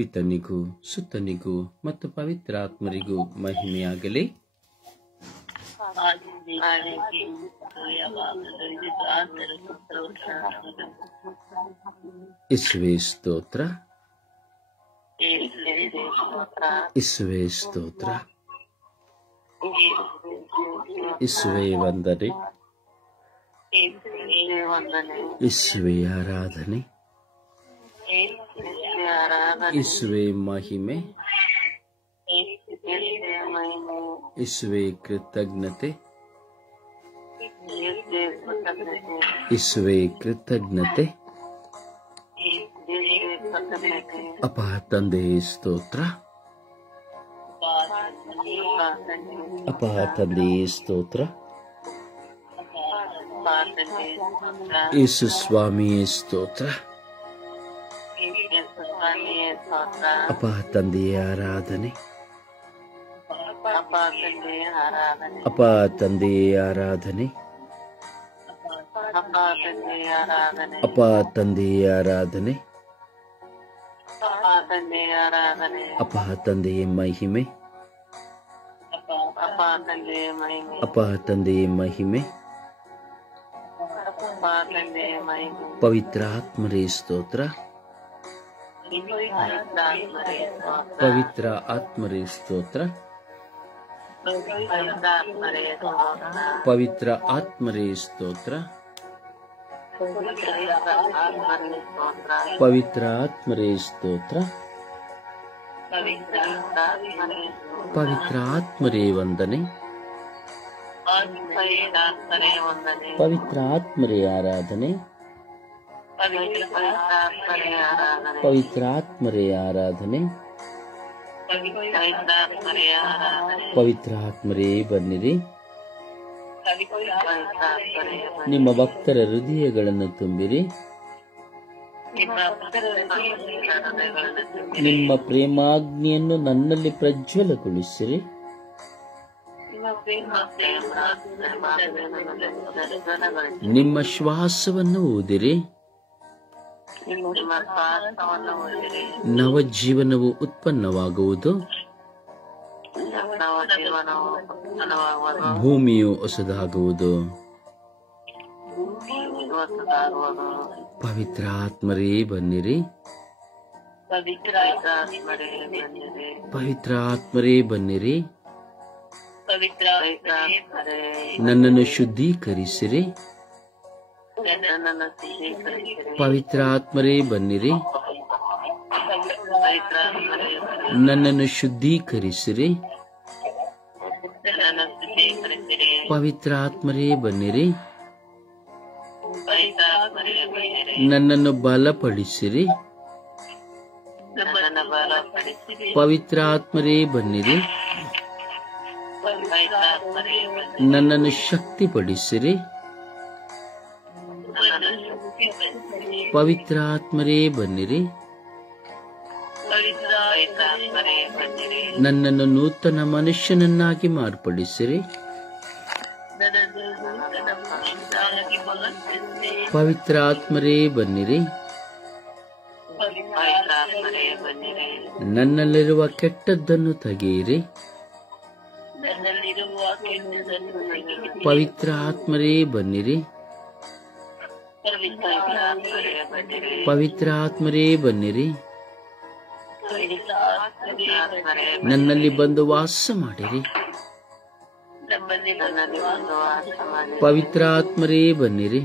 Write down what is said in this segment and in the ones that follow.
ಪಿತನಿಗೂ ಸುತನಿಗೂ ಮತ್ತು ಪವಿತ್ರಾತ್ಮರಿಗೂ ಮಹಿಮೆಯಾಗಲಿ. ಇಸುವೆ ಸ್ತೋತ್ರ, ಇಸುವೆ ಸ್ತೋತ್ರ, ಇಸುವೆ ವಂದನೆ, ಇಸುವೆ ಆರಾಧನೆ, ಇಸುವೆ ಮಹಿಮೆ, ಇಸುವೆ ಕೃತಜ್ಞತೆ, ಇಸುವೆ ಕೃತಜ್ಞತೆ. ಅಪ ತಂದೆಯೇ ಸ್ತೋತ್ರ, ಅಪ ತಂದೆಯೇ ಸ್ತೋತ್ರ, ಯೇಸು ಸ್ವಾಮಿಯೇ ಸ್ತೋತ್ರ, ಅಪ ತಂದೆಯ ಆರಾಧನೆ, ಅಪ ತಂದೆಯ ಆರಾಧನೆ, ಅಪ ತಂದೆಯ ಆರಾಧನೆ, ಅಪ ತಂದೆಯ ಮಹಿಮೆ, ಅಪ ತಂದೆಯ ಮಹಿಮೆ. ಪವಿತ್ರ ಆತ್ಮರೇ ಸ್ತೋತ್ರ, ಪವಿತ್ರ ಆತ್ಮರೇ ಸ್ತೋತ್ರ, ಪವಿತ್ರ ಆತ್ಮರೇ ಸ್ತೋತ್ರ, ಪವಿತ್ರ ಆತ್ಮರೇ ಸ್ತೋತ್ರ, ಪವಿತ್ರ ಆತ್ಮರೇ ವಂದನೆ, ಪವಿತ್ರ ಆತ್ಮರೇ ಆರಾಧನೆ, ಪವಿತ್ರ ಆತ್ಮರೇ ಆರಾಧನೆ, ಪವಿತ್ರ ಆತ್ಮರೇ ಬನ್ನಿರಿ. ನಿಮ್ಮ ಭಕ್ತರ ಹೃದಯಗಳನ್ನು ತುಂಬಿರಿ. ನಿಮ್ಮ ಪ್ರೇಮಾಗ್ನಿಯನ್ನು ನನ್ನಲ್ಲಿ ಪ್ರಜ್ವಲಗೊಳಿಸಿರಿ. ನಿಮ್ಮ ಶ್ವಾಸವನ್ನು ಊದಿರಿ. ನವಜೀವನವು ಉತ್ಪನ್ನವಾಗುವುದು. ಭೂಮಿಯು ಹೊಸದಾಗುವುದು. ಪವಿತ್ರ ಆತ್ಮರೇ ಬನ್ನಿರಿ. ಪವಿತ್ರ ಆತ್ಮರೇ ಬನ್ನಿರಿ. ನನ್ನನ್ನು ಶುದ್ಧೀಕರಿಸಿರಿ. ಪವಿತ್ರ ಆತ್ಮರೇ ಬನ್ನಿರಿ. ನನ್ನನ್ನು ಶುದ್ಧೀಕರಿಸಿರಿ. ಪವಿತ್ರ ಆತ್ಮರೇ ಬನ್ನಿರಿ. ನನ್ನನ್ನು ಬಲಪಡಿಸಿರಿ. ಪವಿತ್ರ ಆತ್ಮರೇ ಬನ್ನಿರಿ. ನನ್ನನ್ನು ಶಕ್ತಿಪಡಿಸಿರಿ. ಪವಿತ್ರ ಆತ್ಮರೇ ಬನ್ನಿರಿ. ನನ್ನನ್ನು ನೂತನ ಮನುಷ್ಯನನ್ನಾಗಿ ಮಾರ್ಪಡಿಸಿರಿ. ಪವಿತ್ರ ಆತ್ಮರೇ ಬನ್ನಿರಿ. ನನ್ನಲ್ಲಿರುವ ಕೆಟ್ಟದ್ದನ್ನು ತೆಗೆಯಿರಿ. ಪವಿತ್ರ ಆತ್ಮರೇ ಬನ್ನಿರಿ. ಪವಿತ್ರ ಆತ್ಮರೇ ಬನ್ನಿರಿ. ನನ್ನಲ್ಲಿ ಬಂದು ವಾಸ ಮಾಡಿರಿ. ಪವಿತ್ರ ಆತ್ಮರೇ ಬನ್ನಿರಿ.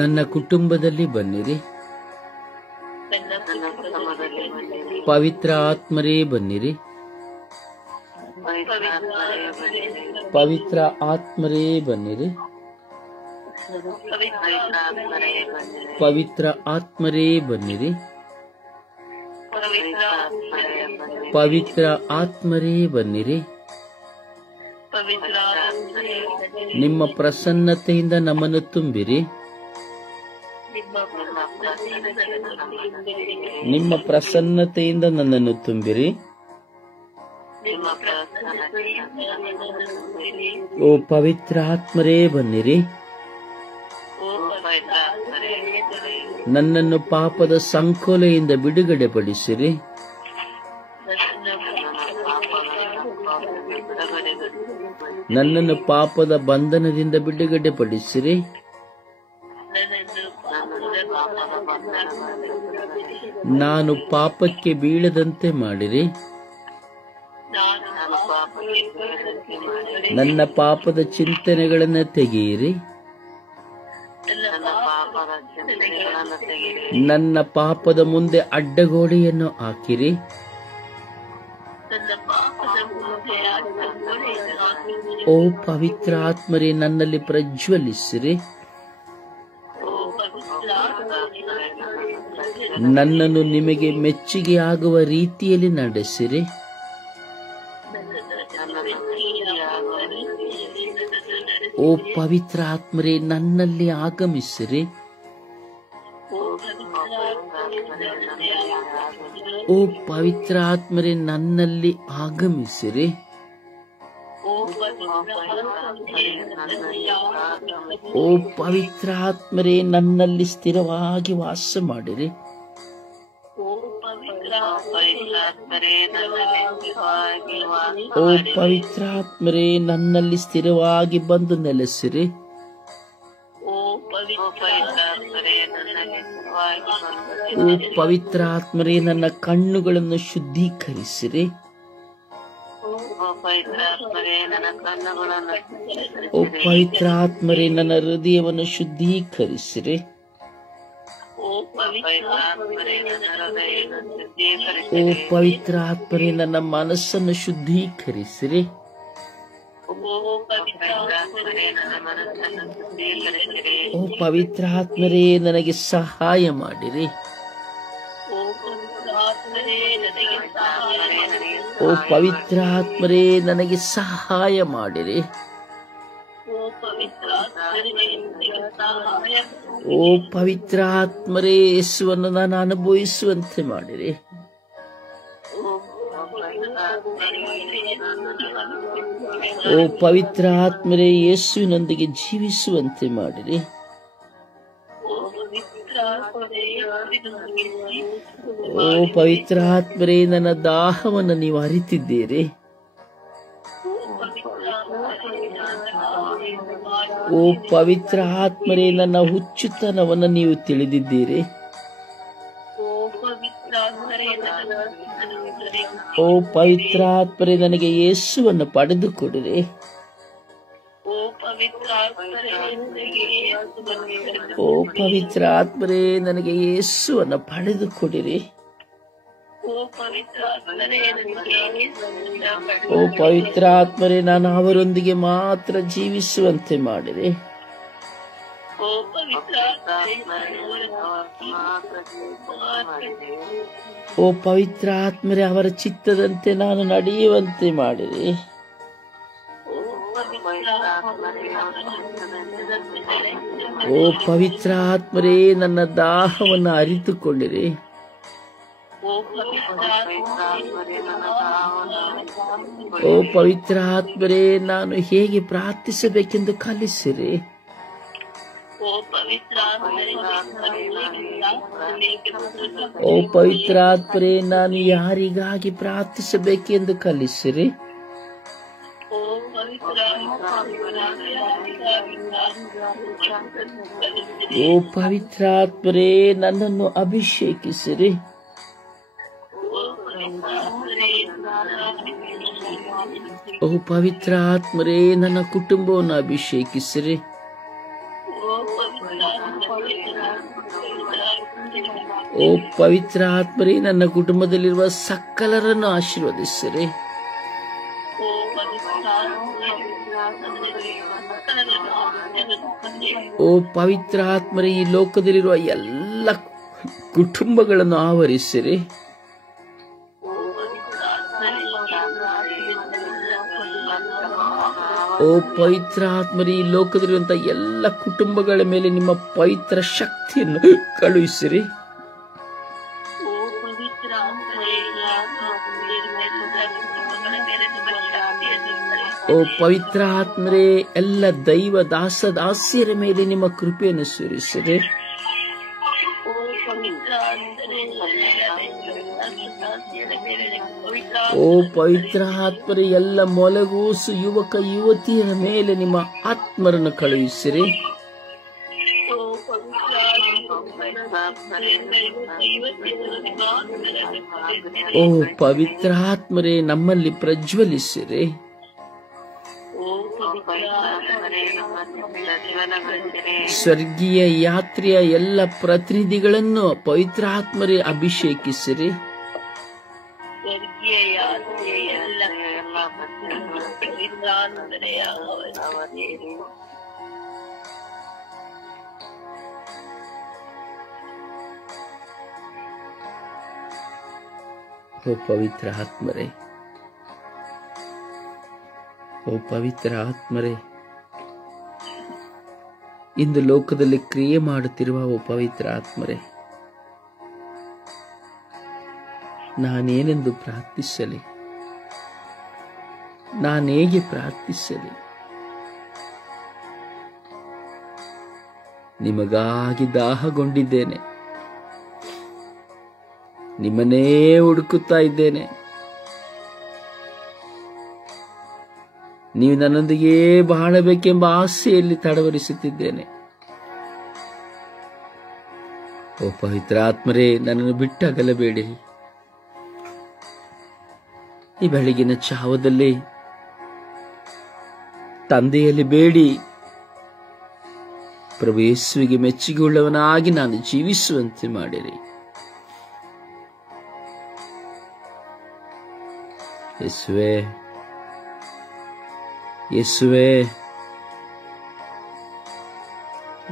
ನನ್ನ ಕುಟುಂಬದಲ್ಲಿ ಬನ್ನಿರಿ. ಪವಿತ್ರ ಆತ್ಮರೇ ಬನ್ನಿರಿ. ಪವಿತ್ರ ಆತ್ಮರೇ ಬನ್ನಿರಿ. ಪವಿತ್ರ ಆತ್ಮರೇ ಬನ್ನಿರಿ. ಪವಿತ್ರ ಆತ್ಮರೇ ಬನ್ನಿರಿ. ನಿಮ್ಮ ಪ್ರಸನ್ನತೆಯಿಂದ ನಮ್ಮನ್ನು ತುಂಬಿರಿ. ನಿಮ್ಮ ಪ್ರಸನ್ನತೆಯಿಂದ ನನ್ನನ್ನು ತುಂಬಿರಿ. ಓ ಪವಿತ್ರ ಆತ್ಮರೇ ಬನ್ನಿರಿ. ನನ್ನನ್ನು ಪಾಪದ ಸಂಕೋಲೆಯಿಂದ ಬಿಡುಗಡೆಪಡಿಸಿರಿ. ನನ್ನನ್ನು ಪಾಪದ ಬಂಧನದಿಂದ ಬಿಡುಗಡೆಪಡಿಸಿರಿ. ನಾನು ಪಾಪಕ್ಕೆ ಬೀಳದಂತೆ ಮಾಡಿರಿ. ನನ್ನ ಪಾಪದ ಚಿಂತನೆಗಳನ್ನು ತೆಗೆಯಿರಿ. ನನ್ನ ಪಾಪದ ಮುಂದೆ ಅಡ್ಡಗೋಡೆಯನ್ನು ಹಾಕಿರಿ. ಓ ಪವಿತ್ರ ಆತ್ಮರೇ, ನನ್ನಲ್ಲಿ ಪ್ರಜ್ವಲಿಸಿರಿ. ನನ್ನನ್ನು ನಿಮಗೆ ಮೆಚ್ಚುಗೆಯಾಗುವ ರೀತಿಯಲ್ಲಿ ನಡೆಸಿರಿ. ಓ ಪವಿತ್ರ ಆತ್ಮರೇ, ನನ್ನಲ್ಲಿ ಆಗಮಿಸಿರಿ. ಓ ಪವಿತ್ರ ಆತ್ಮರೇ, ನನ್ನಲ್ಲಿ ಆಗಮಿಸಿರಿ. ಓ ಪವಿತ್ರ ಆತ್ಮರೇ, ನನ್ನಲ್ಲಿ ಸ್ಥಿರವಾಗಿ ವಾಸ ಮಾಡಿರಿ. ಓ ಪವಿತ್ರ ಆತ್ಮರೇ, ನನ್ನಲ್ಲಿ ಸ್ಥಿರವಾಗಿ ಬಂದು ನೆಲೆಸಿರಿ. ಓ ಪವಿತ್ರ ಆತ್ಮರೇ, ನನ್ನ ಕಣ್ಣುಗಳನ್ನು ಶುದ್ಧೀಕರಿಸಿರಿ. ಓ ಪವಿತ್ರ ಆತ್ಮರೇ, ನನ್ನ ಹೃದಯವನ್ನು ಶುದ್ಧೀಕರಿಸಿರಿ. ಓ ಪವಿತ್ರ ಆತ್ಮರೇ, ನನ್ನ ಮನಸ್ಸನ್ನು ಶುದ್ಧೀಕರಿಸಿರಿ. ಓ ಪವಿತ್ರ ಆತ್ಮರೇ, ನನಗೆ ಸಹಾಯ ಮಾಡಿರಿ. ಓ ಪವಿತ್ರ ಆತ್ಮರೇ, ನನಗೆ ಸಹಾಯ ಮಾಡಿರಿ. ಓ ಪವಿತ್ರ ಆತ್ಮರೇ, ಯೇಸುವನ್ನು ನಾನು ಅನುಭವಿಸುವಂತೆ ಮಾಡಿರಿ. ಓ ಪವಿತ್ರ ಆತ್ಮರೇ, ಯೇಸುವಿನೊಂದಿಗೆ ಜೀವಿಸುವಂತೆ ಮಾಡಿರಿ. ಓ ಪವಿತ್ರ ಆತ್ಮರೇ, ನನ್ನ ದಾಹವನ್ನು ನೀವು ಅರಿತಿದ್ದೀರಿ. ಓ ಪವಿತ್ರ ಆತ್ಮರೇ, ನನ್ನ ಹುಚ್ಚುತನವನ್ನು ನೀವು ತಿಳಿದಿದ್ದೀರಿ. ಓ ಪವಿತ್ರ ಆತ್ಮರೇ, ನನಗೆ ಯೇಸುವನ್ನು ಪಡೆದುಕೊಡಿರಿ. ಓ ಪವಿತ್ರ ಆತ್ಮರೇ, ನನಗೆ ಯೇಸುವನ್ನು ಪಡೆದುಕೊಡಿರಿ. ಓ ಪವಿತ್ರ ಆತ್ಮರೇ, ನಾನು ಅವರೊಂದಿಗೆ ಮಾತ್ರ ಜೀವಿಸುವಂತೆ ಮಾಡಿರಿ. ಓ ಪವಿತ್ರ ಆತ್ಮರೇ, ಅವರ ಚಿತ್ತದಂತೆ ನಾನು ನಡೆಯುವಂತೆ ಮಾಡಿರಿ. ಓ ಪವಿತ್ರ ಆತ್ಮರೇ, ನನ್ನ ದಾಹವನ್ನು ಅರಿತುಕೊಂಡಿರಿ. ಓ ಪವಿತ್ರ ಆತ್ಮರೇ, ನಾನು ಹೇಗೆ ಪ್ರಾರ್ಥಿಸಬೇಕೆಂದು ಕಲಿಸಿರಿ. ಓ ಪವಿತ್ರ ಆತ್ಮರೇ, ನಾನು ಯಾರಿಗಾಗಿ ಪ್ರಾರ್ಥಿಸಬೇಕೆಂದು ಕಲಿಸಿರಿ. ಓ ಪವಿತ್ರ ಆತ್ಮರೇ, ನನ್ನನ್ನು ಅಭಿಷೇಕಿಸಿರಿ. ಓ ಪವಿತ್ರ ಆತ್ಮರೇ, ನನ್ನ ಕುಟುಂಬವನ್ನು ಅಭಿಷೇಕಿಸಿರಿ. ಓ ಪವಿತ್ರ ಆತ್ಮರೇ, ನನ್ನ ಕುಟುಂಬದಲ್ಲಿರುವ ಸಕಲರನ್ನು ಆಶೀರ್ವದಿಸಿರಿ. ಓ ಪವಿತ್ರ ಆತ್ಮರೇ, ಈ ಲೋಕದಲ್ಲಿರುವ ಎಲ್ಲ ಕುಟುಂಬಗಳನ್ನು ಆವರಿಸಿರಿ. ಓ ಪವಿತ್ರ ಆತ್ಮರೇ, ಈ ಲೋಕದಲ್ಲಿರುವಂತಹ ಎಲ್ಲ ಕುಟುಂಬಗಳ ಮೇಲೆ ನಿಮ್ಮ ಪವಿತ್ರ ಶಕ್ತಿಯನ್ನು ಕಳುಹಿಸಿರಿ. ಓ ಪವಿತ್ರ ಆತ್ಮರೇ, ಎಲ್ಲ ದೈವ ದಾಸ ದಾಸಿಯರ ಮೇಲೆ ನಿಮ್ಮ ಕೃಪೆಯನ್ನು ಸುರಿಸಿರಿ. ಓ ಪವಿತ್ರ ಆತ್ಮರೇ, ಎಲ್ಲ ಮೊಲಗೂಸು ಯುವಕ ಯುವತಿಯರ ಮೇಲೆ ನಿಮ್ಮ ಆತ್ಮರನ್ನು ಕಳುಹಿಸಿರಿ. ಓ ಪವಿತ್ರ ಆತ್ಮರೇ, ನಮ್ಮಲ್ಲಿ ಪ್ರಜ್ವಲಿಸಿರಿ. ಸ್ವರ್ಗೀಯ ಯಾತ್ರೆಯ ಎಲ್ಲ ಪ್ರತಿನಿಧಿಗಳನ್ನು ಪವಿತ್ರ ಆತ್ಮರೇ ಅಭಿಷೇಕಿಸಿರಿ. ಓ ಪವಿತ್ರ ಆತ್ಮರೇ, ಓ ಪವಿತ್ರ ಆತ್ಮರೇ, ಇಂದು ಲೋಕದಲ್ಲಿ ಕ್ರಿಯೆ ಮಾಡುತ್ತಿರುವ ಓ ಪವಿತ್ರ ಆತ್ಮರೇ, ನಾನೇನೆಂದು ಪ್ರಾರ್ಥಿಸಲಿ, ನಾನೇಗೆ ಪ್ರಾರ್ಥಿಸಲಿ? ನಿಮಗಾಗಿ ದಾಹಗೊಂಡಿದ್ದೇನೆ, ನಿಮ್ಮನ್ನೇ ಹುಡುಕುತ್ತಾ ಇದ್ದೇನೆ. ನೀವು ನನ್ನೊಂದಿಗೆ ಬಾಳಬೇಕೆಂಬ ಆಸೆಯಲ್ಲಿ ತಡವರಿಸುತ್ತಿದ್ದೇನೆ. ಓ ಪವಿತ್ರ ಆತ್ಮರೇ, ನನ್ನನ್ನು ಬಿಟ್ಟಗಲಬೇಡಿರಿ. ಈ ಬೆಳಗಿನ ಚಾವದಲ್ಲಿ ತಂದೆಯಲ್ಲಿ ಬೇಡಿ, ಪ್ರಭು ಯೇಸುವಿಗೆ ಮೆಚ್ಚುಗೆಯುಳ್ಳವನಾಗಿ ನಾನು ಜೀವಿಸುವಂತೆ ಮಾಡಿರಿ. ಯೇಸುವೇ, ಯೇಸುವೇ,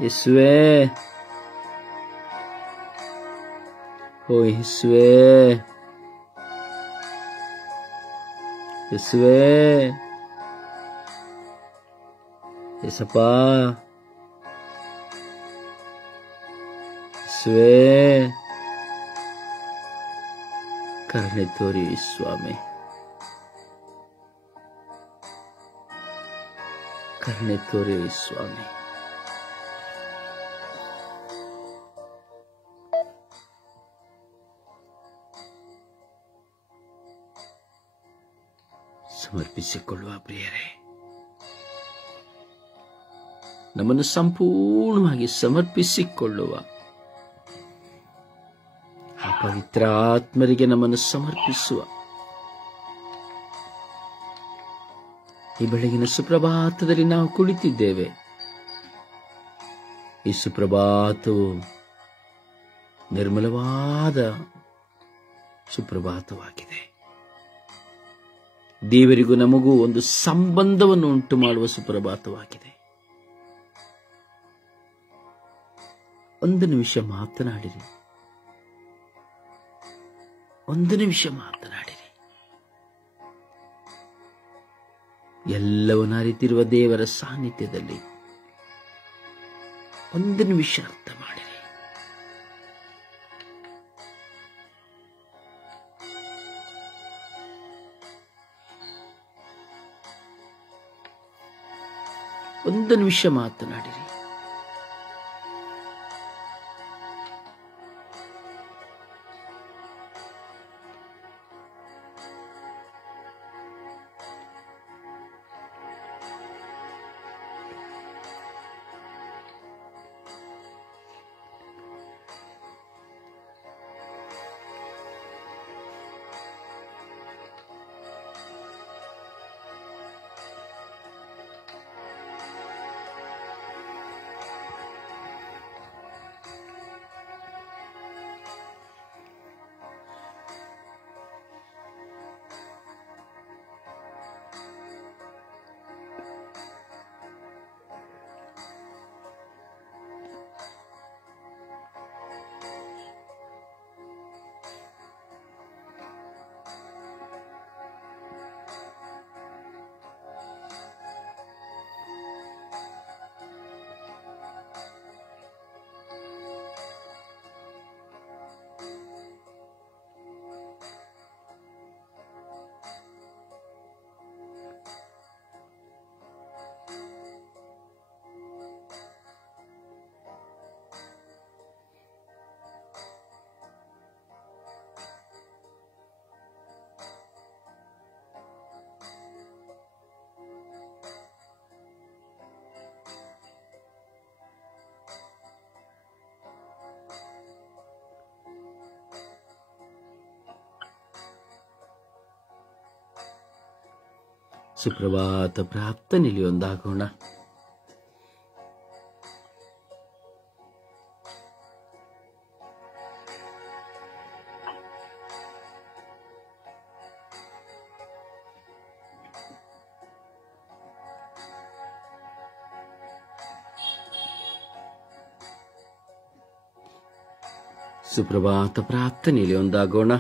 ಯೇಸುವೇ, ಓ ಯೇಸುವೇ, ಯೇಸುವೇ, ಯೇಸಪ್ಪ, ಯೇಸುವೇ, ಕರುಣೆ ತೋರಿ ಸ್ವಾಮಿ, ಕರುಣೆ ತೋರಿ ಸ್ವಾಮಿ. ಸಮರ್ಪಿಸಿಕೊಳ್ಳುವ ಪ್ರಿಯರೇ, ನಮ್ಮನ್ನು ಸಂಪೂರ್ಣವಾಗಿ ಸಮರ್ಪಿಸಿಕೊಳ್ಳುವ ಆ ಪವಿತ್ರ ಆತ್ಮರಿಗೆ ನಮ್ಮನ್ನು ಸಮರ್ಪಿಸುವ ಈ ಬೆಳಗಿನ ಸುಪ್ರಭಾತದಲ್ಲಿ ನಾವು ಕುಳಿತಿದ್ದೇವೆ. ಈ ಸುಪ್ರಭಾತವು ನಿರ್ಮಲವಾದ ಸುಪ್ರಭಾತವಾಗಿದೆ. ದೇವರಿಗೂ ನಮಗೂ ಒಂದು ಸಂಬಂಧವನ್ನು ಉಂಟು ಮಾಡುವ ಸುಪ್ರಭಾತವಾಗಿದೆ. ಒಂದು ನಿಮಿಷ ಮಾತನಾಡಿರಿ, ಒಂದು ನಿಮಿಷ ಮಾತನಾಡಿರಿ. ಎಲ್ಲವನ್ನ ಅರಿತಿರುವ ದೇವರ ಸಾನ್ನಿಧ್ಯದಲ್ಲಿ ಒಂದು ನಿಮಿಷ ಅರ್ಥ ಮಾಡಿರಿ. ಒಂದು ನಿಮಿಷ ಮಾತನಾಡಿರಿ. ಸುಪ್ರಭಾತ ಪ್ರಾರ್ಥನೆಯಲ್ಲಿ ಒಂದಾಗೋಣ. ಸುಪ್ರಭಾತ ಪ್ರಾರ್ಥನೆಯಲ್ಲಿ ಒಂದಾಗೋಣ.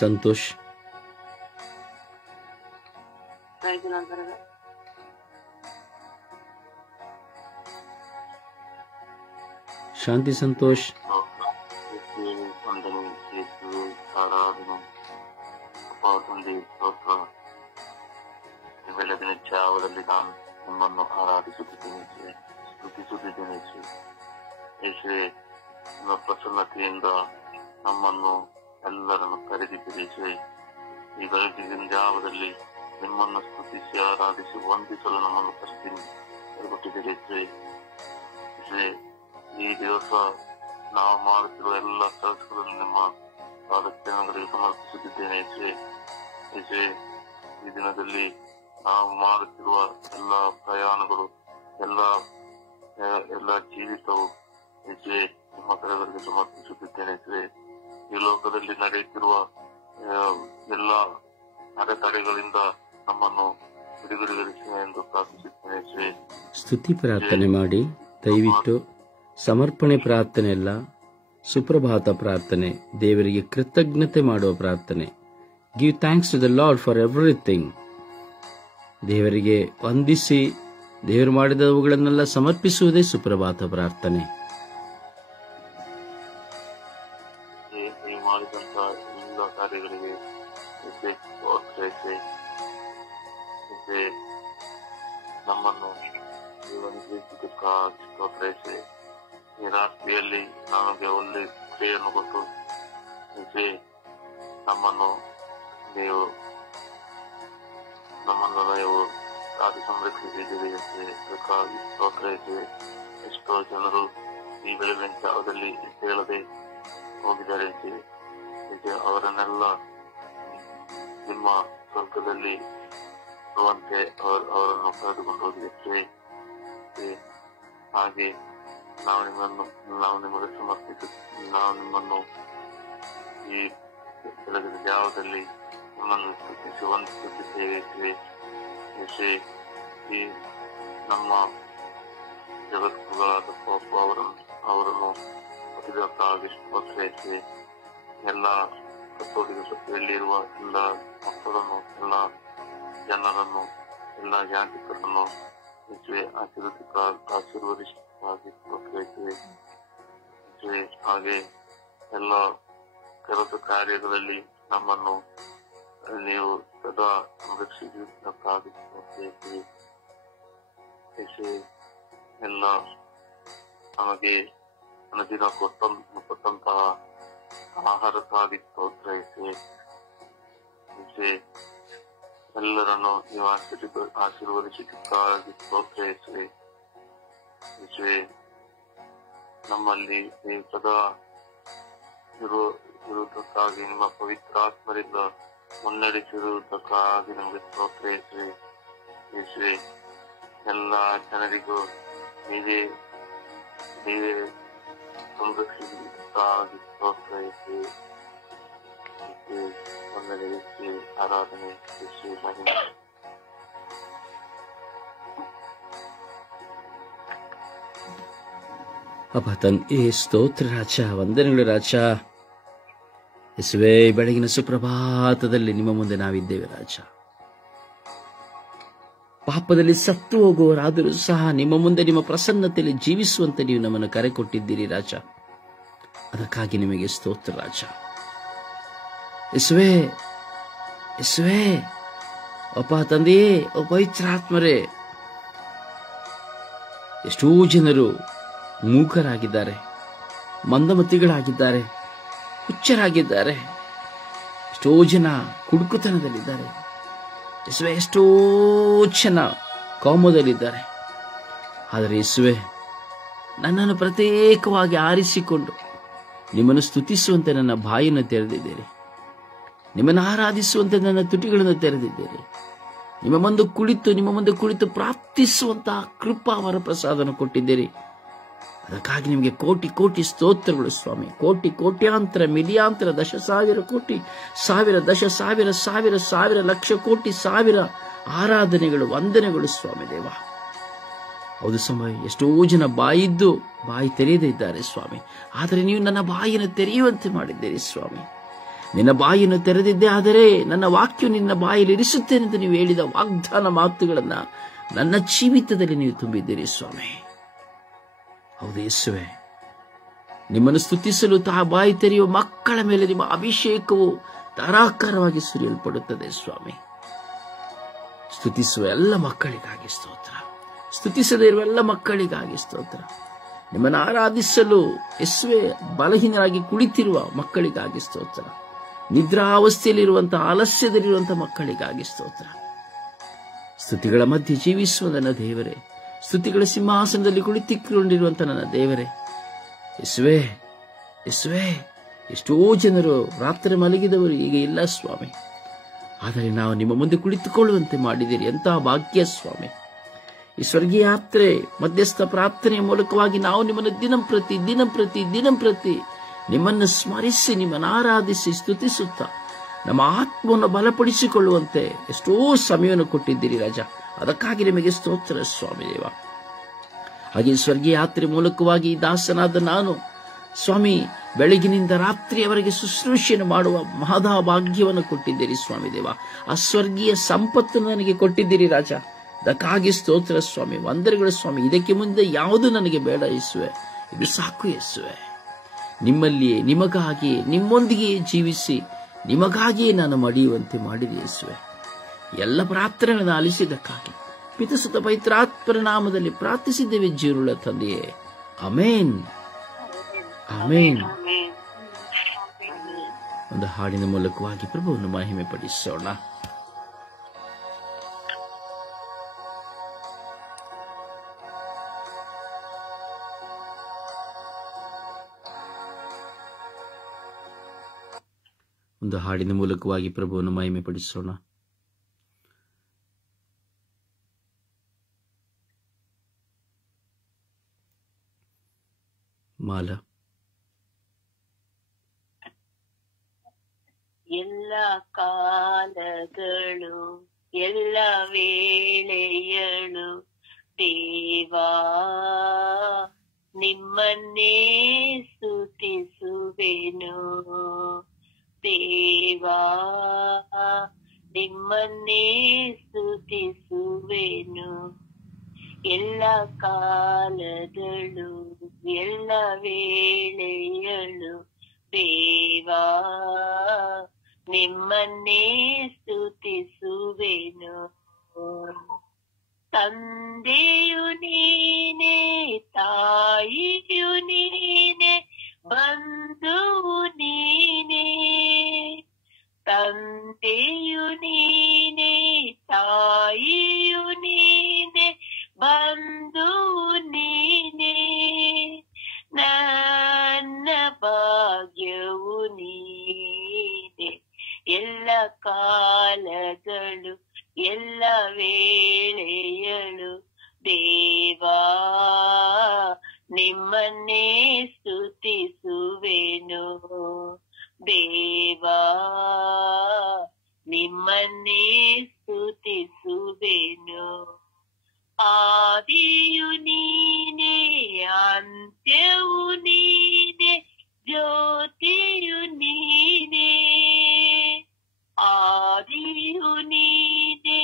ಸಂತೋಷ್, ಶಾಂತಿ, ಸಂತೋಷ್, ಬೆಳಗಿನ ಜಾವದಲ್ಲಿ ನಾನು ನಿಮ್ಮನ್ನು ಆರಾಧಿಸುತ್ತಿದ್ದೇನೆ, ಸ್ತುತಿಸುತ್ತಿದ್ದೇನೆ. ಯೇಸುವೆ, ನಿಮ್ಮ ಪ್ರಸನ್ನತೆಯಿಂದ ನಮ್ಮನ್ನು ಎಲ್ಲರನ್ನು ಕರೆದಿದ್ದೀರಿ. ಈ ಬೆಳಗಿನ ಜಾವದಲ್ಲಿ ನಿಮ್ಮನ್ನು ಸ್ತುತಿಸಿ ಆರಾಧಿಸಿ ವಂದಿಸಲು ನಮ್ಮನ್ನು ಕರೆದಿದ್ದೀರಿ. ಈ ದಿವಸ ನಾವು ಮಾಡುತ್ತಿರುವ ಎಲ್ಲ ಕೆಲಸಗಳನ್ನು ನಿಮ್ಮ ಪಾದಕ್ಕೆ ಸಮರ್ಪಿಸುತ್ತಿದ್ದೇನೆ. ಈ ದಿನದಲ್ಲಿ ನಾವು ಮಾಡುತ್ತಿರುವ ಎಲ್ಲ ಪ್ರಯಾಣಗಳು, ಎಲ್ಲ ಜೀವಿತವು ನಿಮ್ಮ ಕರೆಗಳಿಗೆ ಸಮರ್ಪಿಸುತ್ತಿದ್ದೇನೆ. ಈ ಲೋಕದಲ್ಲಿ ನಡೆಯುತ್ತಿರುವ ಎಲ್ಲ ಅಡೆತಡೆಗಳಿಂದ ನಮ್ಮನ್ನು ಬಿಡುಗಡೆಗೊಳಿಸಿ ಎಂದು ಪ್ರಾರ್ಥಿಸುತ್ತೇನೆ. ಸ್ತುತಿ ಪ್ರಾರ್ಥನೆ ಮಾಡಿ. ದಯವಿಟ್ಟು ಸಮರ್ಪಣೆ ಪ್ರಾರ್ಥನೆ ಅಲ್ಲ, ಸುಪ್ರಭಾತ ಪ್ರಾರ್ಥನೆ, ದೇವರಿಗೆ ಕೃತಜ್ಞತೆ ಮಾಡುವ ಪ್ರಾರ್ಥನೆ. Give thanks to the lord for everything. ದೇವರಿಗೆ ವಂದಿಸಿ ದೇವರು ಮಾಡಿದವುಗಳನ್ನೆಲ್ಲ ಸಮರ್ಪಿಸುವುದೇ ಸುಪ್ರಭಾತ ಪ್ರಾರ್ಥನೆ. ಮಾಡಿದಂತಹ ಎಲ್ಲ ಕಾರ್ಯಗಳಿಗೆ ನಮ್ಮನ್ನು ಪ್ರೋತ್ಸಾಹಿಸಿ ಈ ರಾತ್ರಿಯಲ್ಲಿ ನಮಗೆ ಒಳ್ಳೆ ಕ್ರಿಯೆಯನ್ನು ಕೊಟ್ಟು ನಮ್ಮನ್ನು ನೀವು ಕಾದು ಸಂರಕ್ಷಿಸಿದ್ದೀರಿ. ಅದಕ್ಕಾಗಿ ಪ್ರೋತ್ಸಾಹಿಸಿ ಎಷ್ಟೋ ಜನರು ಈ ಬೆಳಗಿನ ಜಾವದಲ್ಲಿ ಹೇಳದೆ ಹೋಗಿದ್ದಾರೆ. ಅವರನ್ನೆಲ್ಲ ನಿಮ್ಮ ಸ್ವರ್ಗದಲ್ಲಿ ಇರುವಂತೆ ಅವರನ್ನು ಕರೆದುಕೊಂಡು ಹೋಗಿದ್ದೇವೆ. ಹಾಗೆ ನಾವು ನಿಮಗೆ ನಾವು ನಿಮ್ಮನ್ನು ಈ ಬೆಳಗಿನ ಜಾವದಲ್ಲಿ ನಿಮ್ಮನ್ನು ಸ್ತುತಿಸಿ ವಂದಿಸುತ್ತಿದ್ದೇವೆ. ಈ ನಮ್ಮ ಜಗತ್ತುಗಳಾದ ಪಾಪ ಅವರನ್ನು ಪ್ರತಿದಾಗಿ ಪ್ರೋತ್ಸಾಹಿಸಿ ಎಲ್ಲ ಕತ್ತೋಲಿಕ ಸಭೆಯಲ್ಲಿರುವ ಎಲ್ಲ ಮಕ್ಕಳನ್ನು, ಎಲ್ಲ ಜನರನ್ನು, ಎಲ್ಲ ಯಾಜಕರನ್ನು ಆಶೀರ್ವದಿಸಿ ಪ್ರೋತ್ಸಾಹಿಸಿವೆ. ಹಾಗೆ ಎಲ್ಲ ಕೆಲಸ ಕಾರ್ಯಗಳಲ್ಲಿ ನಮ್ಮನ್ನು ನೀವು ಸದಾ ಸಂರಕ್ಷಿಸುವುದಕ್ಕಾಗಿ ಪ್ರೋತ್ಸಾಹಿಸಿವೆ. ಎಲ್ಲ ನಮಗೆ ಅನುದಿನ ಕೊಟ್ಟಂತಹ ಆಹಾರಕ್ಕಾಗಿ ಪ್ರೋತ್ಸಾಹಿಸಿ ಎಲ್ಲರನ್ನು ನೀವು ಆಶೀರ್ವದಿಸಿದ್ದಕ್ಕಾಗಿ ಪ್ರೋತ್ಸಾಹಿಸಿ ನಮ್ಮಲ್ಲಿ ನೀವು ಸದಾ ಇರುವುದಕ್ಕಾಗಿ ನಿಮ್ಮ ಪವಿತ್ರ ಆತ್ಮರಿಂದ ಮುನ್ನಡೆಸಿರುವುದಕ್ಕಾಗಿ ನಮಗೆ ಪ್ರೋತ್ಸಾಹಿಸಿ ಎಲ್ಲ ಜನರಿಗೂ ನೀವೇ ಸಂರಕ್ಷಿಸುವುದಕ್ಕಾಗಿ ಪ್ರೋತ್ಸಾಹಿಸಿ ವಂದನೆಗೆ ಆರಾಧನೆ ಮಹಿಮೆ. ಅಪ್ಪ ತಂದೆ, ಸ್ತೋತ್ರ ರಾಜ, ವಂದನೆಗಳು ರಾಜ. ಯೇಸುವೇ, ಬೆಳಗಿನ ಸುಪ್ರಭಾತದಲ್ಲಿ ನಿಮ್ಮ ಮುಂದೆ ನಾವಿದ್ದೇವೆ ರಾಜ. ಪಾಪದಲ್ಲಿ ಸತ್ತು ಹೋಗುವವರಾದರೂ ಸಹ ನಿಮ್ಮ ಮುಂದೆ ನಿಮ್ಮ ಪ್ರಸನ್ನತೆಯಲ್ಲಿ ಜೀವಿಸುವಂತೆ ನೀವು ನಮ್ಮನ್ನು ಕರೆ ಕೊಟ್ಟಿದ್ದೀರಿ ರಾಜ. ಅದಕ್ಕಾಗಿ ನಿಮಗೆ ಸ್ತೋತ್ರ ರಾಜ. ಯೇಸುವೇ, ಯೇಸುವೇ, ಅಪ್ಪ ತಂದೆಯೇ, ಪವಿತ್ರಾತ್ಮರೇ, ಎಷ್ಟೋ ಜನರು ಮೂಕರಾಗಿದ್ದಾರೆ, ಮಂದಮತಿಗಳಾಗಿದ್ದಾರೆ, ಹುಚ್ಚರಾಗಿದ್ದಾರೆ. ಎಷ್ಟೋ ಜನ ಕುಡುಕುತನದಲ್ಲಿದ್ದಾರೆ ಯೇಸುವೆ, ಎಷ್ಟೋ ಜನ ಕಾಮದಲ್ಲಿದ್ದಾರೆ. ಆದರೆ ಯೇಸುವೆ, ನನ್ನನ್ನು ಪ್ರತ್ಯೇಕವಾಗಿ ಆರಿಸಿಕೊಂಡು ನಿಮ್ಮನ್ನು ಸ್ತುತಿಸುವಂತೆ ನನ್ನ ಬಾಯನ್ನು ತೆರೆದಿದ್ದೀರಿ, ನಿಮ್ಮನ್ನು ಆರಾಧಿಸುವಂತೆ ನನ್ನ ತುಟಿಗಳನ್ನು ತೆರೆದಿದ್ದೀರಿ. ನಿಮ್ಮ ಮುಂದೆ ಕುಳಿತು ಪ್ರಾರ್ಥಿಸುವಂತಹ ಕೃಪಾವರ ಪ್ರಸಾದವನ್ನು ಕೊಟ್ಟಿದ್ದೀರಿ. ಅದಕ್ಕಾಗಿ ನಿಮಗೆ ಕೋಟಿ ಕೋಟಿ ಸ್ತೋತ್ರಗಳು ಸ್ವಾಮಿ. ಕೋಟಿ ಕೋಟ್ಯಾಂತರ ಮಿಲಿಯಾಂತರ ದಶ ಸಾವಿರ ಕೋಟಿ ಸಾವಿರ ದಶ ಸಾವಿರ ಸಾವಿರ ಸಾವಿರ ಲಕ್ಷ ಕೋಟಿ ಸಾವಿರ ಆರಾಧನೆಗಳು, ವಂದನೆಗಳು ಸ್ವಾಮಿ ದೇವ. ಹೌದು ಸ್ವಾಮಿ, ಎಷ್ಟೋ ಜನ ಬಾಯಿ ತೆರೆಯದೇ ಇದ್ದಾರೆ ಸ್ವಾಮಿ. ಆದರೆ ನೀವು ನನ್ನ ಬಾಯಿಯನ್ನು ತೆರೆಯುವಂತೆ ಮಾಡಿದ್ದೀರಿ ಸ್ವಾಮಿ. ನಿನ್ನ ಬಾಯಿಯನ್ನು ತೆರೆದಿದ್ದೇ ಆದರೆ ನನ್ನ ವಾಕ್ಯ ನಿನ್ನ ಬಾಯಲ್ಲಿ ಇರಿಸುತ್ತೇನೆಂದು ನೀವು ಹೇಳಿದ ವಾಗ್ದಾನ ಮಾತುಗಳನ್ನ ನನ್ನ ಜೀವಿತದಲ್ಲಿ ನೀವು ತುಂಬಿದ್ದೀರಿ ಸ್ವಾಮಿ. ಹೌದು ಯೇಸುವೆ, ನಿಮ್ಮನ್ನು ಸ್ತುತಿಸಲು ಬಾಯಿ ತೆರೆಯುವ ಮಕ್ಕಳ ಮೇಲೆ ನಿಮ್ಮ ಅಭಿಷೇಕವು ಧಾರಾಕಾರವಾಗಿ ಸುರಿಯಲ್ಪಡುತ್ತದೆ ಸ್ವಾಮಿ. ಸ್ತುತಿಸುವ ಎಲ್ಲ ಮಕ್ಕಳಿಗಾಗಿ ಸ್ತೋತ್ರ, ಸ್ತುತಿಸದೇ ಇರುವ ಎಲ್ಲ ಮಕ್ಕಳಿಗಾಗಿ ಸ್ತೋತ್ರ. ನಿಮ್ಮನ್ನು ಆರಾಧಿಸಲು ಯೇಸುವೆ ಬಲಹೀನರಾಗಿ ಕುಳಿತಿರುವ ಮಕ್ಕಳಿಗಾಗಿ ಸ್ತೋತ್ರ. ನಿದ್ರಾವಸ್ಥೆಯಲ್ಲಿರುವಂತಹ ಆಲಸ್ಯದಲ್ಲಿರುವಂತಹ ಮಕ್ಕಳಿಗಾಗಿ ಸ್ತೋತ್ರ. ಸ್ತುತಿಗಳ ಮಧ್ಯೆ ಜೀವಿಸುವ ನನ್ನ ದೇವರೇ, ಸ್ತುತಿಗಳ ಸಿಂಹಾಸನದಲ್ಲಿ ಕುಳಿತುಕೊಂಡಿರುವಂತಹ ನನ್ನ ದೇವರೇ, ಯೇಸುವೆ ಯೇಸುವೆ, ಎಷ್ಟೋ ಜನರು ರಾತ್ರಿ ಮಲಗಿದವರು ಈಗ ಇಲ್ಲ ಸ್ವಾಮಿ. ಆದರೆ ನಾವು ನಿಮ್ಮ ಮುಂದೆ ಕುಳಿತುಕೊಳ್ಳುವಂತೆ ಮಾಡಿದ್ದೀರಿ. ಎಂತಹ ಭಾಗ್ಯ ಸ್ವಾಮಿ. ಈ ಸ್ವರ್ಗೀಯ ಯಾತ್ರೆ ಮಧ್ಯಸ್ಥ ಪ್ರಾರ್ಥನೆಯ ಮೂಲಕವಾಗಿ ನಾವು ನಿಮ್ಮನ್ನು ದಿನಂಪ್ರತಿ ನಿಮ್ಮನ್ನು ಸ್ಮರಿಸಿ, ನಿಮ್ಮನ್ನು ಆರಾಧಿಸಿ, ಸ್ತುತಿಸುತ್ತಾ ನಮ್ಮ ಆತ್ಮವನ್ನು ಬಲಪಡಿಸಿಕೊಳ್ಳುವಂತೆ ಎಷ್ಟೋ ಸಮಯವನ್ನು ಕೊಟ್ಟಿದ್ದೀರಿ ರಾಜ. ಅದಕ್ಕಾಗಿ ನಿಮಗೆ ಸ್ತೋತ್ರ ಸ್ವಾಮಿ ದೇವ. ಹಾಗೆ ಸ್ವರ್ಗೀಯ ಯಾತ್ರೆ ಮೂಲಕವಾಗಿ ದಾಸನಾದ ನಾನು ಸ್ವಾಮಿ ಬೆಳಗಿನಿಂದ ರಾತ್ರಿಯವರೆಗೆ ಶುಶ್ರೂಷೆಯನ್ನು ಮಾಡುವ ಮಹದಾ ಭಾಗ್ಯವನ್ನು ಕೊಟ್ಟಿದ್ದೀರಿ ಸ್ವಾಮಿ ದೇವ. ಆ ಸ್ವರ್ಗೀಯ ಸಂಪತ್ತನ್ನು ನನಗೆ ಕೊಟ್ಟಿದ್ದೀರಿ ರಾಜ. ಅದಕ್ಕಾಗಿ ಸ್ತೋತ್ರ ಸ್ವಾಮಿ, ವಂದನೆಗಳು ಸ್ವಾಮಿ. ಇದಕ್ಕೆ ಮುಂದೆ ಯಾವುದು ನನಗೆ ಬೇಡ ಯೇಸುವೆ, ಇದು ಸಾಕು ಯೇಸುವೆ. ನಿಮ್ಮಲ್ಲಿಯೇ, ನಿಮಗಾಗಿಯೇ, ನಿಮ್ಮೊಂದಿಗೆ ಜೀವಿಸಿ ನಿಮಗಾಗಿಯೇ ನಾನು ಮಡಿಯುವಂತೆ ಮಾಡಿದೆ ಯೇಸುವೆ. ಎಲ್ಲ ಪ್ರಾರ್ಥನೆಗಳನ್ನು ಆಲಿಸಿದ್ದಕ್ಕಾಗಿ ಪಿತಸುತ ಪವಿತ್ರಾತ್ಮರ ನಾಮದಲ್ಲಿ ಪ್ರಾರ್ಥಿಸಿದ್ದೇವೆ ಜೀವನುಳ್ಳ ತಂದೆಯೇ, ಆಮೇನ್ ಆಮೇನ್. ಒಂದು ಹಾಡಿನ ಮೂಲಕವಾಗಿ ಪ್ರಭುವನ್ನು ಮಹಿಮೆ ಪಡಿಸೋಣ. ಒಂದು ಹಾಡಿನ ಮೂಲಕವಾಗಿ ಪ್ರಭುವನ್ನು ಮಹಿಮೆ ಪಡಿಸೋಣ. ಮಾಲ ಎಲ್ಲ ಕಾಲಗಳು ಎಲ್ಲ ವೇಳೆಯಳು ದೇವಾ ನಿಮ್ಮನ್ನೇ ಸ್ತುತಿಸುವೆನು, ದೇವಾ ನಿಮ್ಮನ್ನೇ ಸ್ತುತಿಸುವೆನು. ಎಲ್ಲ ಕಾಲದಳು ಎಲ್ಲ ವೇಳೆಯಳು ದೇವಾ ನಿಮ್ಮನ್ನೇ ಸ್ತುತಿಸುವೆನು. ತಂದೆಯು ನೀನೆ, ತಾಯಿಯು ನೀನೆ, ಬಂಧುವು ನೀನೆ. ತಂದೆಯು ನೀನೆ, ತಾಯಿಯು ನೀನೆ, ಬಂಧುವು ನೀನೆ. ನನ್ನ ಭಾಗ್ಯವು ನೀನೆ. ಎಲ್ಲ ಕಾಲಗಳು ಎಲ್ಲ ವೇಳೆಯಳು ದೇವಾ ನಿಮ್ಮನ್ನೇ ಸ್ತುತಿಸುವೆನು, ದೇವಾ ನಿಮ್ಮನ್ನೇ ಸ್ತುತಿಸುವೆನು. ಆದಿಯು ನೀನೆ, ಅಂತ್ಯವು ನೀನೆ, ಜ್ಯೋತಿಯು ನೀನೆ. ಆದಿಯು ನೀನೆ,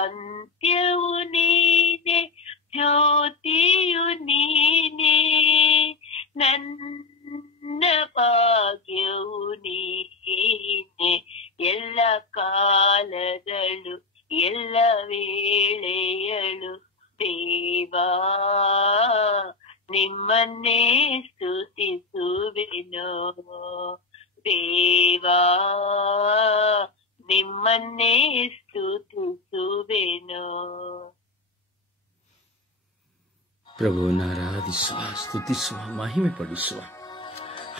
ಅಂತ್ಯವು ನೀನೆ, ಜ್ಯೋತಿಯು ನೀನೆ. ನನ್ನ ಭಾಗ್ಯವು ನೀನೆ. ಎಲ್ಲ ಕಾಲಗಳು ಎಲ್ಲ ವೇಳೆಯಳು ದೇವಾ ನಿಮ್ಮನ್ನೇ ಸ್ತುತಿಸುವೆನು, ದೇವಾ ನಿಮ್ಮನ್ನೇ ಸ್ತುತಿಸುವೆನು. ಪ್ರಭುವನ್ನು ಆರಾಧಿಸುವ, ಸ್ತುತಿಸುವ, ಮಹಿಮೆ ಪಡಿಸುವ.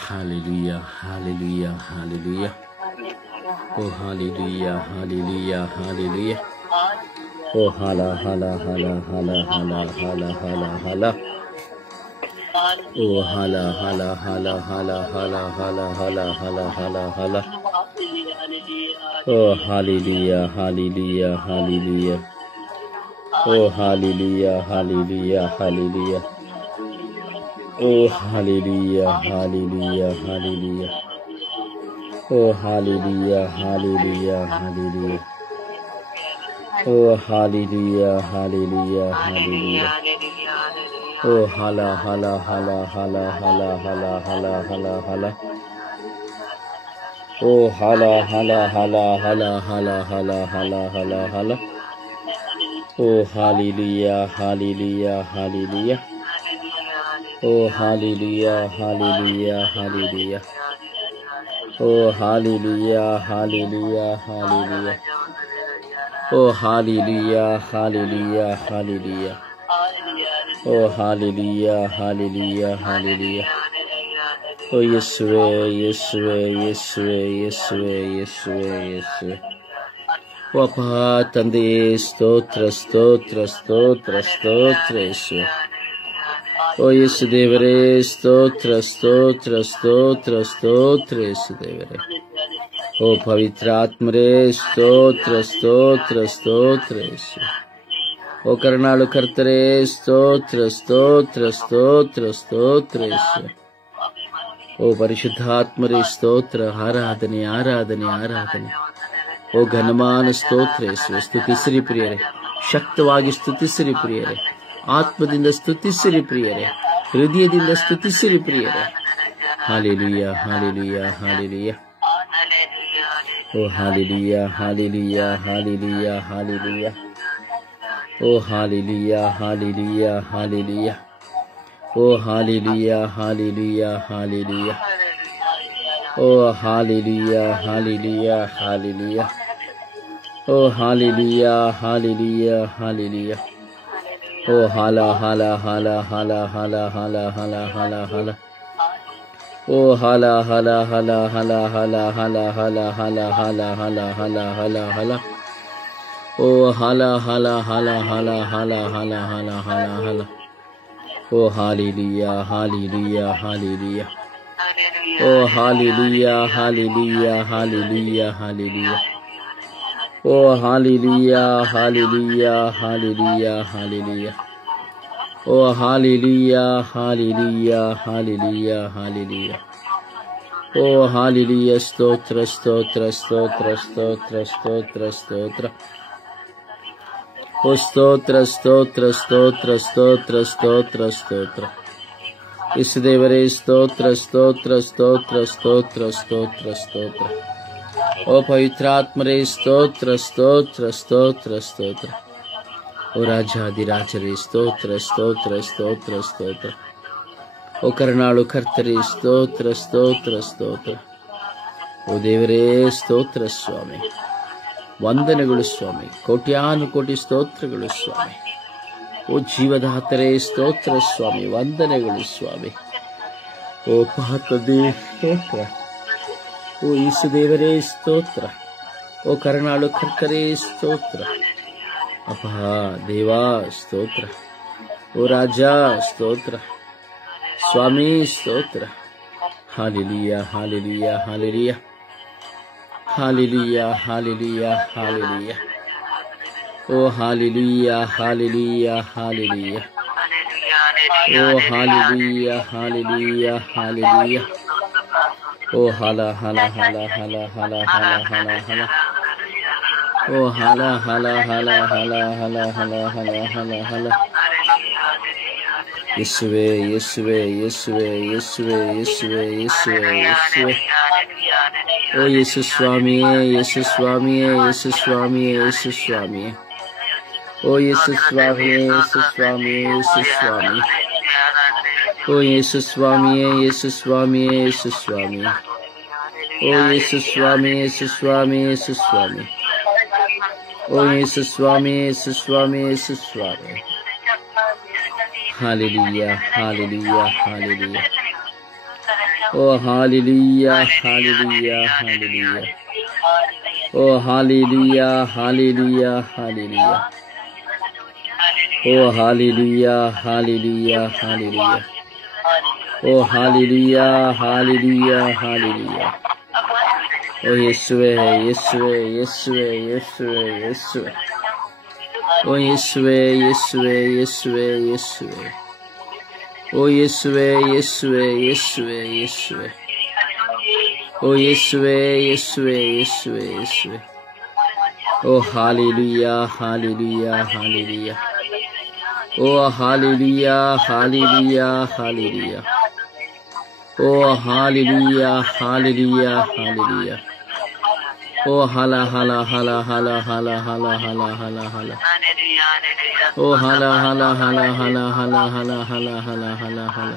Hallelujah, hallelujah, hallelujah. ಓ ಹಾಲೆಲೂಯ, ಹಾಲೆಲೂಯ, ಹಾಲೆಲೂಯ. ಓ ಹಲ ಹಲ ಹಲ ಹಲ ಹಲ ಹಲ ಹಲ ಹಲ. ಓ ಹಲ ಹಲ ಹಲ ಹಲ ಹಲ ಹಲ ಹಲ ಹಲ ಹಲ ಹಲ. ಓ ಹಾಲೆಲೂಯ, ಹಾಲೆಲೂಯ, ಹಾಲೆಲೂಯ. ಓ ಹಾಲೆಲೂಯ, ಹಾಲೆಲೂಯ, ಹಾಲೆಲೂಯ. ಓ ಹಾಲೆಲೂಯ, ಹಾಲೆಲೂಯ, ಹಾಲೆಲೂಯ. ಓ ಹಾಲೆಲೂಯ, ಹಾಲೆಲೂಯ, ಹಾಲೆಲೂಯ. ಓ ಹಾಲೆಲೂಯ, ಹಾಲೆಲೂಯ, ಹಾಲೆಲೂಯ. ಓ ಹಲ ಹಲ ಹಲ ಹಲ ಹಲ ಹಲ ಹಲ ಹಲ ಹಲ. ಓ ಹಲ ಹಲ ಹಲ ಹಲ ಹಲ ಹಲ ಹಲ ಹಲ ಹಲ. ಓ ಹಾಲೆಲೂಯ, ಹಾಲೆಲೂಯ, ಹಾಲೆಲೂಯ. ಓ ಹಾಲೆಲೂಯ, ಹಾಲೆಲೂಯ, ಹಾಲೆಲೂಯ. ಓ ಹಾಲೆಲೂಯ, ಹಾಲೆಲೂಯ, ಹಾಲೆಲೂಯ. ಓ ಹಾಲೆಲೂಯ, ಹಾಲೆಲೂಯ, ಹಾಲೆಲೂಯ. ಓ ಹಾಲೆಲೂಯ, ಹಾಲೆಲೂಯ, ಹಾಲೆಲೂಯ. ಓ ಯೇಸುವೇ, ಯೇಸುವೇ, ಯೇಸುವೇ, ಯೇಸುವೇ, ಯೇಸುವೇ, ಯೇಸುವೇ. ಓ ಅಪ್ಪ ತಂದೆಯೇ, ಸ್ತೋತ್ರ, ಸ್ತೋತ್ರ, ಸ್ತೋತ್ರ, ಸ್ತೋತ್ರ ಯೇಸುವೇ. ಓ ಯೇಸು ದೇವರೇ, ಸ್ತೋತ್ರ, ಸ್ತೋತ್ರ, ಸ್ತೋತ್ರ, ಸ್ತೋತ್ರ ಯೇಸು ದೇವರೇ. ಓ ಪವಿತ್ರಾತ್ಮರೇ, ಸ್ತೋತ್ರ, ಸ್ತೋತ್ರ, ಸ್ತೋತ್ರ ಯೇಸು. ಓ ಕರುಣಾಳು ಕರ್ತರೇ, ಸ್ತೋತ್ರ, ಸ್ತೋತ್ರ, ಸ್ತೋತ್ರ, ಸ್ತೋತ್ರ ಯೇಸು. ಓ ಪರಿಶುದ್ಧಾತ್ಮರೇ, ಸ್ತೋತ್ರ, ಆರಾಧನೆ, ಆರಾಧನೆ, ಆರಾಧನೆ. ಓ ಘನಮಾನ ಸ್ತೋತ್ರ ಯೇಸುವೆ. ಸ್ತುತಿಸಿರಿ ಪ್ರಿಯರೇ, ಶಕ್ತವಾಗಿ ಸ್ತುತಿಸಿರಿ ಪ್ರಿಯರೇ, ಆತ್ಮದಿಂದ ಸ್ತುತಿಸಿರಿ ಪ್ರಿಯರೇ, ಹೃದಯದಿಂದ ಸ್ತುತಿಸಿರಿ ಪ್ರಿಯರೇ. Hallelujah, hallelujah, hallelujah. ಓ ಹಾಲೆಲೂಯ, ಹಾಲೆಲೂಯ, ಹಾಲೆಲೂಯ, ಹಾಲೆಲೂಯ. ಓ ಹಾಲೆಲೂಯ, ಹಾಲೆಲೂಯ, ಹಾಲೆಲೂಯ. ಓ ಹಾಲೆಲೂಯ, ಹಾಲೆಲೂಯ, ಹಾಲೆಲೂಯ. ಓ ಹಾಲೆಲೂಯ, ಹಾಲೆಲೂಯ, ಹಾಲೆಲೂಯ. ಓ ಹಾಲೆಲೂಯ, ಹಾಲೆಲೂಯ, ಹಾಲೆಲೂಯ. ಓ ಹಲ ಹಲ ಹಲ ಹಲ ಹಲ ಹಲ ಹಲ ಹಲ ಹಲ. ಓ ಹಲ ಹಲ ಹಲ ಹಲ ಹಲ ಹಲ ಹಲ ಹಲ ಹಲ ಹಲ ಹಲ ಹಲ ಹಲ. ಓ ಹಲ ಹಲ ಹಲ ಹಲ ಹಲ ಹಲ ಹಲ ಹಲ ಹಲ. ಓ ಹಾಲೆಲೂಯ, ಹಾಲೆಲೂಯ, ಹಾಲೆಲೂಯ. ಓ ಹಾಲೆಲೂಯ, ಹಾಲೆಲೂಯ, ಹಾಲೆಲೂಯ, ಹಾಲೆಲೂಯ. ಓ ಹಾಲೆಲೂಯ, ಹಾಲೆಲೂಯ, ಹಾಲೆಲೂಯ, ಹಾಲೆಲೂಯ. ಓ ಹಾಲೆಲೂಯ, ಹಾಲೆಲೂಯ, ಹಾಲೆಲೂಯ, ಹಾಲೆಲೂಯ. ಓ ಹಾಲೆಲೂಯ, ಸ್ತೋತ್ರ, ಸ್ತೋತ್ರ, ಸ್ತೋತ್ರ, ಸ್ತೋತ್ರ, ಸ್ತೋತ್ರ, ಸ್ತೋತ್ರ. ಓ ಸ್ತೋತ್ರ, ಸ್ತೋತ್ರ, ಸ್ತೋತ್ರ, ಸ್ತೋತ್ರ, ಸ್ತೋತ್ರ, ಸ್ತೋತ್ರ. ಯೇಸು ದೇವರೇ, ಸ್ತೋತ್ರ, ಸ್ತೋತ್ರ, ಸ್ತೋತ್ರ, ಸ್ತೋತ್ರ, ಸ್ತೋತ್ರ, ಸ್ತೋತ್ರ. ಓ ಪವಿತ್ರಾತ್ಮರೇ, ಸ್ತೋತ್ರ, ಸ್ತೋತ್ರ, ಸ್ತೋತ್ರ, ಸ್ತೋತ್ರ. ಓ ರಾಜಾದಿರಾಜರೇ, ಸ್ತೋತ್ರ, ಸ್ತೋತ್ರ, ಸ್ತೋತ್ರ, ಸ್ತೋತ್ರ. ಓ ಕರುಣಾಳು ಕರ್ತರೇ, ಸ್ತೋತ್ರ, ಸ್ತೋತ್ರ, ಸ್ತೋತ್ರ. ಓ ದೇವರೇ, ಸ್ತೋತ್ರ ಸ್ವಾಮಿ, ವಂದನೆಗಳು ಸ್ವಾಮಿ, ಕೋಟ್ಯಾನುಕೋಟಿ ಸ್ತೋತ್ರಗಳು ಸ್ವಾಮಿ. ಓ ಜೀವದಾತರೇ, ಸ್ತೋತ್ರ ಸ್ವಾಮಿ, ವಂದನೆಗಳು ಸ್ವಾಮಿ. ಓ ಪಾತದೇ ಸ್ತೋತ್ರ. ಓ ಯೇಸು ದೇವರೇ, ಸ್ತೋತ್ರ. ಓ ಕರುಣಾಳು ಕರ್ತರೇ, ಸ್ತೋತ್ರ. ಅಪ್ಪ ದೇವಾ, ಸ್ತೋತ್ರ. ಓ ರಾಜ, ಸ್ತೋತ್ರ. ಸ್ವಾಮಿ, ಸ್ತೋತ್ರ. Hallelujah, hallelujah, hallelujah. Hallelujah, hallelujah, hallelujah. ಓ ಹಾಲೆಲೂಯ, ಹಾಲೆಲೂಯ, ಹಾಲೆಲೂಯ. ಓ ಹಾಲೆಲೂಯ, ಹಾಲೆಲೂಯ, ಹಾಲೆಲೂಯ. ಓ ಹಲ ಹಲ ಹಲ ಹಲ ಹಲ ಹಲ ಹಲ ಹಲ. ಓ ಹಲ ಹಲ ಹಲ ಹಲ ಹಲ ಹಲ ಹಲ ಹಲ ಹಲ. ಯೇಸುವೇ, ಯೇಸುವೇ, ಯೇಸುವೇ, ಯೇಸುವೇ, ಯೇಸುವೇ, ಯೇಸುವೇ, ಯೇಸುವೇ. ಓ ಯೇಸು ಸ್ವಾಮಿಯೇ, ಯೇಸು ಸ್ವಾಮಿಯೇ, ಯೇಸು ಸ್ವಾಮಿಯೇ, ಯೇಸು ಸ್ವಾಮಿಯೇ. ಓ ಯೇಸು ಸ್ವಾಮಿಯೇ, ಯೇಸು ಸ್ವಾಮಿಯೇ, ಯೇಸು ಸ್ವಾಮಿಯೇ. ಓ ಯೇಸು ಸ್ವಾಮಿಯೇ, ಯೇಸು ಸ್ವಾಮಿಯೇ, ಯೇಸು ಸ್ವಾಮಿಯೇ. ಓ ಯೇಸು ಸ್ವಾಮಿ, ಯೇಸು ಸ್ವಾಮಿ, ಯೇಸು ಸ್ವಾಮಿ. ಓ ಯೇಸು ಸ್ವಾಮಿ, ಯೇಸು ಸ್ವಾಮಿ, ಯೇಸು ಸ್ವಾಮಿ. Hallelujah, hallelujah, hallelujah. ಓ ಹಾಲೆಲೂಯಾ, ಹಾಲೆಲೂಯಾ, ಹಾಲೆಲೂಯಾ. ಓ ಹಾಲೆಲೂಯಾ, ಹಾಲೆಲೂಯಾ, ಹಾಲೆಲೂಯಾ. ಓ ಹಾಲೆಲೂಯಾ, ಹಾಲೆಲೂಯಾ, ಹಾಲೆಲೂಯಾ. ಓ ಹಾಲೆಲೂಯಾ, ಹಾಲೆಲೂಯಾ, ಹಾಲೆಲೂಯಾ. ಓ ಯೇಸುವೆ, ಯೇಸುವೆ, ಯೇಸುವೆ, ಯೇಸುವೆ, ಯೇಸುವೆ. ಓ ಯೇಸುವೆ, ಯೇಸುವೆ, ಯೇಸುವೆ, ಯೇಸುವೆ. ಓ ಯೇಸುವೆ, ಯೇಸುವೆ, ಯೇಸುವೆ, ಯೇಸುವೆ. ಓ ಯೇಸುವೆ, ಯೇಸುವೆ, ಯೇಸುವೆ, ಯೇಸುವೆ. ಓ ಹಾಲೆಲೂಯಾ, ಹಾಲೆಲೂಯಾ, ಹಾಲೆಲೂಯಾ. ಓ ಹಾಲೆಲೂಯಾ, ಹಾಲೆಲೂಯಾ, ಹಾಲೆಲೂಯಾ. ಓ ಹಾಲೆಲೂಯಾ, ಹಾಲೆಲೂಯಾ, ಹಾಲೆಲೂಯಾ. ಓ ಹಲ ಹಲ ಹಲ ಹಲ ಹಲ ಹಲ ಹಲ ಹಲ ಹಲ. ಓ ಹಲ ಹಲ ಹಲ ಹಲ ಹಲ ಹಲ ಹಲ ಹಲ ಹಲ ಹಲ.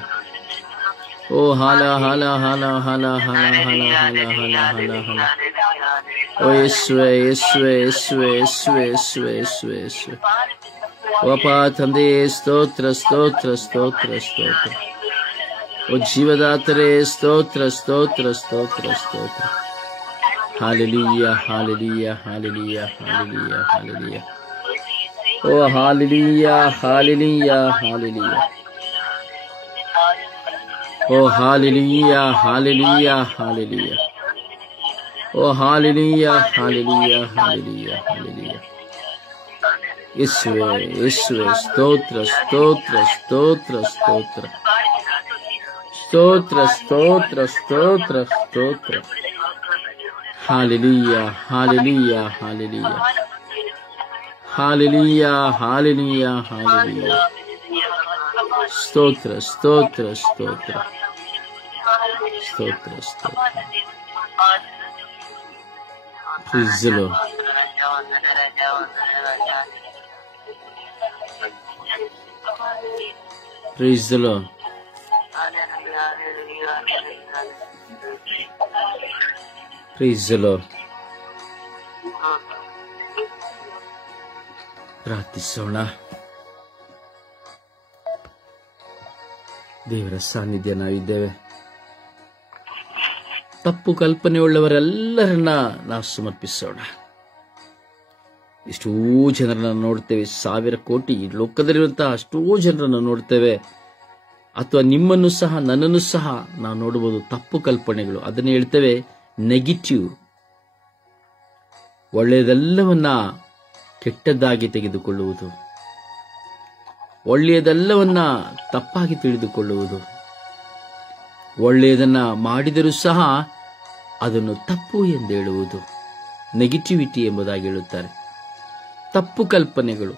ಓ ಹಲ ಹಲ ಹಲ ಹಲ ಹಲ ಹಲ ಹಲ ಹಲ ಹಲ ಹಲ. ಓ ಯೇಸುವೆ, ಯೇಸುವೆ, ಯೇಸುವೆ, ಯೇಸುವೆ, ಯೇಸುವೆ, ಯೇಸುವೆ, ಯೇಸುವೆ. ಓ ಅಪ್ಪ ತಂದೆಯೇ, ಸ್ತೋತ್ರ, ಸ್ತೋತ್ರ, ಸ್ತೋತ್ರ, ಸ್ತೋತ್ರ. ಓ ಜೀವದಾತರೇ, ಸ್ತೋತ್ರ, ಸ್ತೋತ್ರ, ಸ್ತೋತ್ರ, ಸ್ತೋತ್ರ. Hallelujah, hallelujah, hallelujah, hallelujah, hallelujah. ಓ ಹಾಲೆಲೂಯಾ, ಹಾಲೆಲೂಯಾ, ಹಾಲೆಲೂಯಾ. ಓ ಹಾಲೆಲೂಯಾ, ಹಾಲೆಲೂಯಾ, ಹಾಲೆಲೂಯಾ. ಓ ಹಾಲೆಲೂಯಾ, ಹಾಲೆಲೂಯಾ, ಹಾಲೆಲೂಯಾ, ಹಾಲೆಲೂಯಾ. ಯೇಸುವೆ, ಯೇಸುವೆ, ಸ್ತೋತ್ರ, ಸ್ತೋತ್ರ, ಸ್ತೋತ್ರ, ಸ್ತೋತ್ರ. ಸ್ತೋತ್ರ, ಸ್ತೋತ್ರ, ಸ್ತೋತ್ರ, ಸ್ತೋತ್ರ. Hallelujah, hallelujah, hallelujah. Hallelujah, hallelujah, hallelujah. ಸ್ತೋತ್ರ, ಸ್ತೋತ್ರ, ಸ್ತೋತ್ರ. ಸ್ತೋತ್ರ, ಸ್ತೋತ್ರ. Praise the Lord. Praise the Lord. Praise the Lord. ಪ್ರಾರ್ಥಿಸೋಣ. ದೇವರ ಸಾನ್ನಿಧ್ಯ ನಾವಿದ್ದೇವೆ. ತಪ್ಪು ಕಲ್ಪನೆ ಉಳ್ಳವರೆಲ್ಲರನ್ನ ನಾವು ಸಮರ್ಪಿಸೋಣ. ಎಷ್ಟೋ ಜನರನ್ನ ನೋಡ್ತೇವೆ, 1000 ಕೋಟಿ ಲೋಕದಲ್ಲಿರುವಂತಹ ಅಷ್ಟೋ ಜನರನ್ನು ನೋಡ್ತೇವೆ. ಅಥವಾ ನಿಮ್ಮನ್ನು ಸಹ ನನ್ನನ್ನು ಸಹ ನಾವು ನೋಡಬಹುದು. ತಪ್ಪು ಕಲ್ಪನೆಗಳು, ಅದನ್ನು ಹೇಳ್ತೇವೆ ನೆಗೆಟಿವ್. ಒಳ್ಳೆಯದೆಲ್ಲವನ್ನ ಕೆಟ್ಟದ್ದಾಗಿ ತೆಗೆದುಕೊಳ್ಳುವುದು, ಒಳ್ಳೆಯದೆಲ್ಲವನ್ನ ತಪ್ಪಾಗಿ ತಿಳಿದುಕೊಳ್ಳುವುದು, ಒಳ್ಳೆಯದನ್ನ ಮಾಡಿದರೂ ಸಹ ಅದನ್ನು ತಪ್ಪು ಎಂದು ಹೇಳುವುದು ನೆಗೆಟಿವಿಟಿ ಎಂಬುದಾಗಿ ಹೇಳುತ್ತಾರೆ. ತಪ್ಪು ಕಲ್ಪನೆಗಳು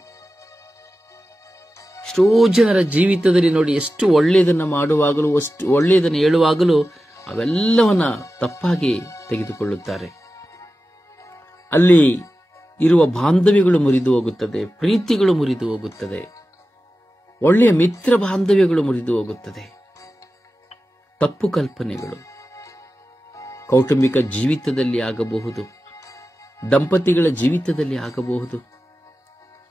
ಎಷ್ಟೋ ಜನರ ಜೀವಿತದಲ್ಲಿ ನೋಡಿ, ಎಷ್ಟು ಒಳ್ಳೆಯದನ್ನ ಮಾಡುವಾಗಲೂ, ಅಷ್ಟು ಒಳ್ಳೆಯದನ್ನು ಹೇಳುವಾಗಲೂ ಅವೆಲ್ಲವನ್ನ ತಪ್ಪಾಗಿ ತೆಗೆದುಕೊಳ್ಳುತ್ತಾರೆ. ಅಲ್ಲಿ ಇರುವ ಬಾಂಧವ್ಯಗಳು ಮುರಿದು ಹೋಗುತ್ತದೆ, ಪ್ರೀತಿಗಳು ಮುರಿದು ಹೋಗುತ್ತದೆ, ಒಳ್ಳೆಯ ಮಿತ್ರ ಬಾಂಧವ್ಯಗಳು ಮುರಿದು ಹೋಗುತ್ತದೆ. ತಪ್ಪು ಕಲ್ಪನೆಗಳು ಕೌಟುಂಬಿಕ ಜೀವಿತದಲ್ಲಿ ಆಗಬಹುದು, ದಂಪತಿಗಳ ಜೀವಿತದಲ್ಲಿ ಆಗಬಹುದು,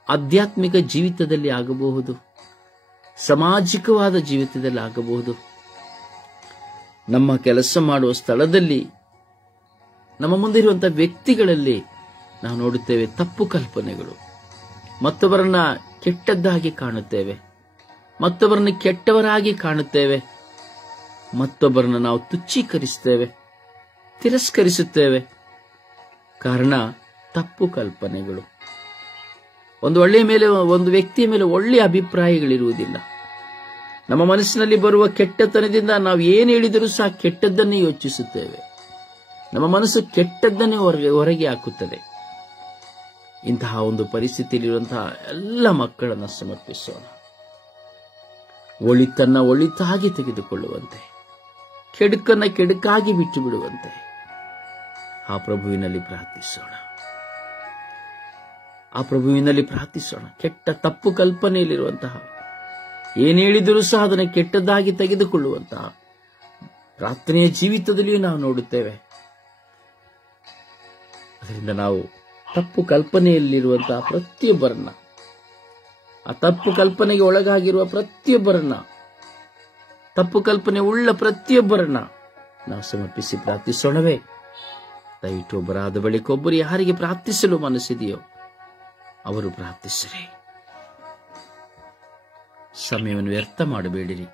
ಆಧ್ಯಾತ್ಮಿಕ ಜೀವಿತದಲ್ಲಿ ಆಗಬಹುದು, ಸಾಮಾಜಿಕವಾದ ಜೀವಿತದಲ್ಲಿ ಆಗಬಹುದು. ನಮ್ಮ ಕೆಲಸ ಮಾಡುವ ಸ್ಥಳದಲ್ಲಿ, ನಮ್ಮ ಮುಂದೆ ಇರುವಂತಹ ವ್ಯಕ್ತಿಗಳಲ್ಲಿ ನಾವು ನೋಡುತ್ತೇವೆ ತಪ್ಪು ಕಲ್ಪನೆಗಳು. ಮತ್ತೊಬ್ಬರನ್ನ ಕೆಟ್ಟದ್ದಾಗಿ ಕಾಣುತ್ತೇವೆ, ಮತ್ತೊಬ್ಬರನ್ನು ಕೆಟ್ಟವರಾಗಿ ಕಾಣುತ್ತೇವೆ, ಮತ್ತೊಬ್ಬರನ್ನು ನಾವು ತುಚ್ಛೀಕರಿಸುತ್ತೇವೆ, ತಿರಸ್ಕರಿಸುತ್ತೇವೆ. ಕಾರಣ ತಪ್ಪು ಕಲ್ಪನೆಗಳು. ಒಂದು ವ್ಯಕ್ತಿಯ ಮೇಲೆ ಒಳ್ಳೆಯ ಅಭಿಪ್ರಾಯಗಳಿರುವುದಿಲ್ಲ. ನಮ್ಮ ಮನಸ್ಸಿನಲ್ಲಿ ಬರುವ ಕೆಟ್ಟತನದಿಂದ ನಾವು ಏನು ಹೇಳಿದರೂ ಸಹ ಕೆಟ್ಟದ್ದನ್ನೇ ಯೋಚಿಸುತ್ತೇವೆ. ನಮ್ಮ ಮನಸ್ಸು ಕೆಟ್ಟದ್ದನ್ನೇ ಹೊರಗೆ ಹಾಕುತ್ತದೆ. ಇಂತಹ ಒಂದು ಪರಿಸ್ಥಿತಿಯಲ್ಲಿರುವಂತಹ ಎಲ್ಲ ಮಕ್ಕಳನ್ನು ಸಮರ್ಪಿಸೋಣ. ಒಳಿತನ್ನ ಒಳಿತಾಗಿ ತೆಗೆದುಕೊಳ್ಳುವಂತೆ, ಕೆಡುಕನ್ನ ಕೆಡುಕಾಗಿ ಬಿಟ್ಟು ಬಿಡುವಂತೆ ಆ ಪ್ರಭುವಿನಲ್ಲಿ ಪ್ರಾರ್ಥಿಸೋಣ. ಆ ಪ್ರಭುವಿನಲ್ಲಿ ಪ್ರಾರ್ಥಿಸೋಣ. ಕೆಟ್ಟ ತಪ್ಪು ಕಲ್ಪನೆಯಲ್ಲಿರುವಂತಹ, ಏನು ಹೇಳಿದರೂ ಸಹ ಅದನ್ನು ಕೆಟ್ಟದ್ದಾಗಿ ತೆಗೆದುಕೊಳ್ಳುವಂತಹ ಪ್ರಾರ್ಥನೆಯ ಜೀವಿತದಲ್ಲಿಯೂ ನಾವು ನೋಡುತ್ತೇವೆ. ಅದರಿಂದ ನಾವು ತಪ್ಪು ಕಲ್ಪನೆಯಲ್ಲಿರುವಂತಹ ಪ್ರತಿಯೊಬ್ಬರನ್ನ, ಆ ತಪ್ಪು ಕಲ್ಪನೆಗೆ ಒಳಗಾಗಿರುವ ಪ್ರತಿಯೊಬ್ಬರನ್ನ, ತಪ್ಪು ಕಲ್ಪನೆ ಉಳ್ಳ ಪ್ರತಿಯೊಬ್ಬರನ್ನ ನಾವು ಸಮರ್ಪಿಸಿ ಪ್ರಾರ್ಥಿಸೋಣವೇ. ದಯವಿಟ್ಟು ಒಬ್ಬರಾದ ಬಳಿಕ ಒಬ್ಬರು ಯಾರಿಗೆ ಪ್ರಾರ್ಥಿಸಲು ಮನಸ್ಸಿದೆಯೋ ಅವರು ಪ್ರಾರ್ಥಿಸಲಿ. ಸಮಯವನ್ನು ವ್ಯರ್ಥ ಮಾಡಬೇಡಿರಿ.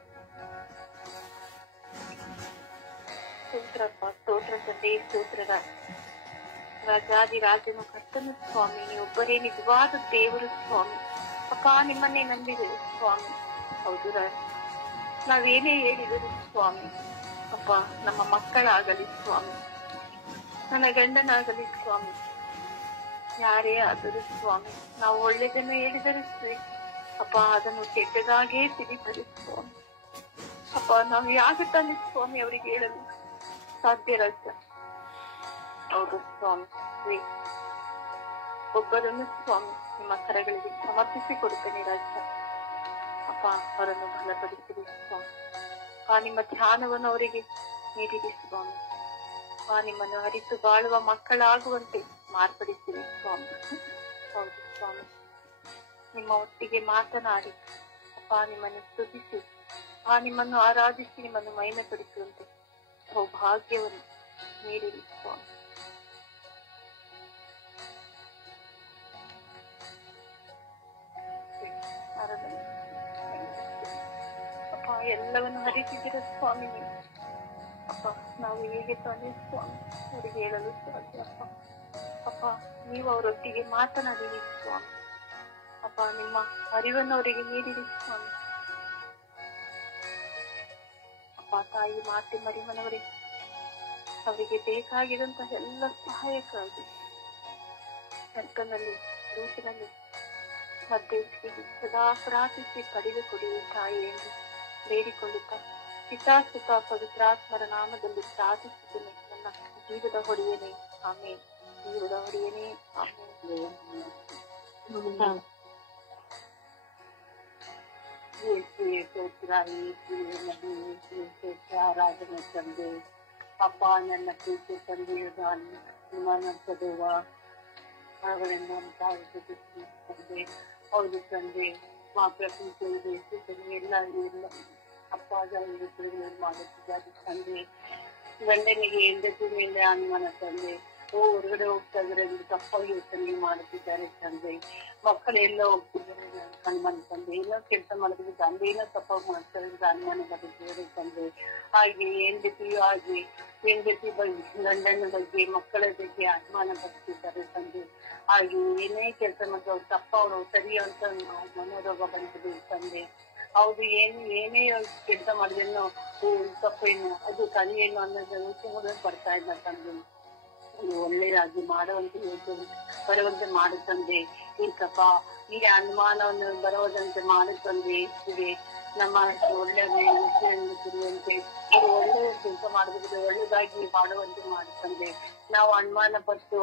ಸ್ತೋತ್ರ ತಂದೆ, ಸ್ತೋತ್ರದ ರಾಜಾದಿರಾಜನು ಕರ್ತನು ಸ್ವಾಮಿ, ನೀವೊಬ್ಬರೇ ನಿಜವಾದ ದೇವರು ಸ್ವಾಮಿ. ಅಪ್ಪ, ನಿಮ್ಮನ್ನೇ ನಂಬಿದರು ಸ್ವಾಮಿ. ಹೌದು ನಾವೇನೇ ಹೇಳಿದರು ಸ್ವಾಮಿ, ಅಪ್ಪ ನಮ್ಮ ಮಕ್ಕಳಾಗಲಿ ಸ್ವಾಮಿ, ನನ್ನ ಗಂಡನಾಗಲಿ ಸ್ವಾಮಿ, ಯಾರೇ ಆದರೂ ಸ್ವಾಮಿ, ನಾವು ಒಳ್ಳೆದನ್ನು ಹೇಳಿದರೆ ಅಪ್ಪ ಅದನ್ನು ಕೆಟ್ಟದಾಗೇ ತಿಳಿದರೆ ಸ್ವಾಮಿ. ಅಪ್ಪ, ನಾವು ಯಾಕೆ ತಾನೆ ಸ್ವಾಮಿ ಅವರಿಗೆ ಹೇಳಲು ಸಾಧ್ಯ ರಾಜ? ಹೌದು ಸ್ವಾಮಿ, ಒಬ್ಬರನ್ನು ಸ್ವಾಮಿ ನಿಮ್ಮ ಕರಗಳಿಗೆ ಸಮರ್ಪಿಸಿ ಕೊಡುತ್ತೇನೆ ರಾಜ. ಅಪ್ಪ, ಅವರನ್ನು ಬಲಪಡಿಸಿರಿ ಸ್ವಾಮಿ. ನಿಮ್ಮ ಧ್ಯಾನವನ್ನು ಅವರಿಗೆ ನೀಡಿರಿ ಸ್ವಾಮಿ. ನಿಮ್ಮನ್ನು ಅರಿತು ಬಾಳುವ ಮಕ್ಕಳಾಗುವಂತೆ ಮಾರ್ಪಡಿಸಿರಿ ಸ್ವಾಮಿ. ಹೌದು ಸ್ವಾಮಿ, ನಿಮ್ಮ ಒಟ್ಟಿಗೆ ಮಾತನಾಡಿ ಅಪ್ಪ, ನಿಮ್ಮನ್ನು ಸ್ತುತಿಸಿ ನಿಮ್ಮನ್ನು ಆರಾಧಿಸಿ ನಿಮ್ಮನ್ನು ಮಹಿಮೆಪಡಿಸುವಂತೆ ಸೌಭಾಗ್ಯವನ್ನು ನೀಡಿರಿ ಸ್ವಾಮಿ. ಅಪ್ಪ, ಎಲ್ಲವನ್ನು ಹರಿಸಿದಿರ ಸ್ವಾಮಿ ನೀವು. ಅಪ್ಪ, ನಾವು ಹೇಗೆ ತಾನೇ ಸ್ವಾಮಿ ಅವರಿಗೆ ಹೇಳಲು ಸಾಧ್ಯ? ಅಪ್ಪ, ನೀವು ಅವರೊಟ್ಟಿಗೆ ಮಾತನಾಡಿರಿ ಸ್ವಾಮಿ. ಅಪ್ಪ, ನಿಮ್ಮ ಅರಿವನ್ನು ಅವರಿಗೆ ನೀಡಿರಿ ಸ್ವಾಮಿ. ಅಪ್ಪ, ತಾಯಿ ಮಾತೆ ಮರಿಮನವರಿಗೆ ಅವರಿಗೆ ಬೇಕಾಗಿರುವಂತಹ ಎಲ್ಲ ಸಹಾಯಕ್ಕಾಗಿ ಕರ್ತನಲ್ಲಿ ರೂಪಿನಲ್ಲಿ ಮಧ್ಯಸ್ಥಿಗೆ ಸದಾ ಪ್ರಾರ್ಥಿಸಿ ಪಡೆದುಕೊಡಿ ತಾಯಿ ಎಂದು ಬೇಡಿಕೊಳ್ಳುತ್ತಾ ಪಿತಾ ಸುತ ಪವಿತ್ರಾತ್ಮರ ನಾಮದಲ್ಲಿ ಪ್ರಾರ್ಥಿಸುತ್ತೇನೆ ನನ್ನ ಜೀವದ ಹೊಡೆಯನೇ. ಆಮೇಲೆ ಜೀವದ ಹೊಡೆಯನೇ. ಆರಾಧನೆ ತಂದೆ. ಅಪ್ಪ, ನನ್ನ ಪ್ರೀತಿ ತಂದೆಯ ಮನಸ್ಸದುವ ಅವರನ್ನು ತಂದೆ. ಹೌದು ತಂದೆ, ಮಾ ಪ್ರಪಂಚ ಎಲ್ಲ ಅಪ್ಪ ಮಾಡುತ್ತಿದ್ದಾರೆ ತಂದೆ. ಗಂಡನಿಗೆ ಹೆಂಡತಿ ಮೇಲೆ ಅನುಮಾನ ತಂದೆ. ಹೊರಗಡೆ ಹೋಗ್ತಾ ಇದ್ರೆ ತಪ್ಪಾಗಿ ಯೋಚನೆ ಮಾಡುತ್ತಿದ್ದಾರೆ ತಂದೆ. ಮಕ್ಕಳೆಲ್ಲ ಹೋಗ್ತಿದ್ದಾರೆ ಅನುಮಾನ ತಂದೆ. ಏನೋ ಕೆಲಸ ಮಾಡೋದಕ್ಕೆ ತಂದೆ ಏನೋ ತಪ್ಪಾಗಿ ಮಾಡ್ತಾರೆ ಅಂತ ಅನುಮಾನ ಬರುತ್ತಿದ್ದಾರೆ ತಂದೆ. ಹಾಗೆ ಹೆಂಡತಿಯೂ ಹಾಗೆ ಹೆಂಡತಿ ಬಗ್ಗೆ, ಗಂಡನ ಬಗ್ಗೆ, ಮಕ್ಕಳ ಬಗ್ಗೆ ಅನುಮಾನ ಬರ್ತಿದ್ದಾರೆ ತಂದೆ. ಹಾಗೆ ಏನೇ ಕೆಲಸ ಮಾಡಿದ್ರು ಅವ್ರು ತಪ್ಪ, ಅವರು ಸರಿ ಅಂತ ಮನೋರೋಗ ಬಂದಿದೆ ತಂದೆ. ಹೌದು, ಏನೇ ಕೆಲಸ ಮಾಡಿದ್ರೇನು ತಪ್ಪೇನು, ಅದು ಸರಿ ಏನು ಅನ್ನೋದು ಬರ್ತಾ ಇಲ್ಲ ತಂದೆ. ಒಳ್ಳೆಯದಾಗಿ ಮಾಡುವಂತೆ ಬರುವಂತೆ ಮಾಡುತ್ತಂದೆ. ಈಗಪ್ಪ, ಈ ಅನುಮಾನವನ್ನು ಬರುವುದಂತೆ ಮಾಡುತ್ತಂದೆ. ಇದೆ ನಮ್ಮ ಒಳ್ಳೆಯಂತೆ ಒಳ್ಳೆಯ ಕೆಲಸ ಮಾಡೋದಕ್ಕೆ ಒಳ್ಳೆದಾಗಿ ಮಾಡುವಂತೆ ಮಾಡುತ್ತಂದೆ. ನಾವು ಅನುಮಾನ ಪಟ್ಟು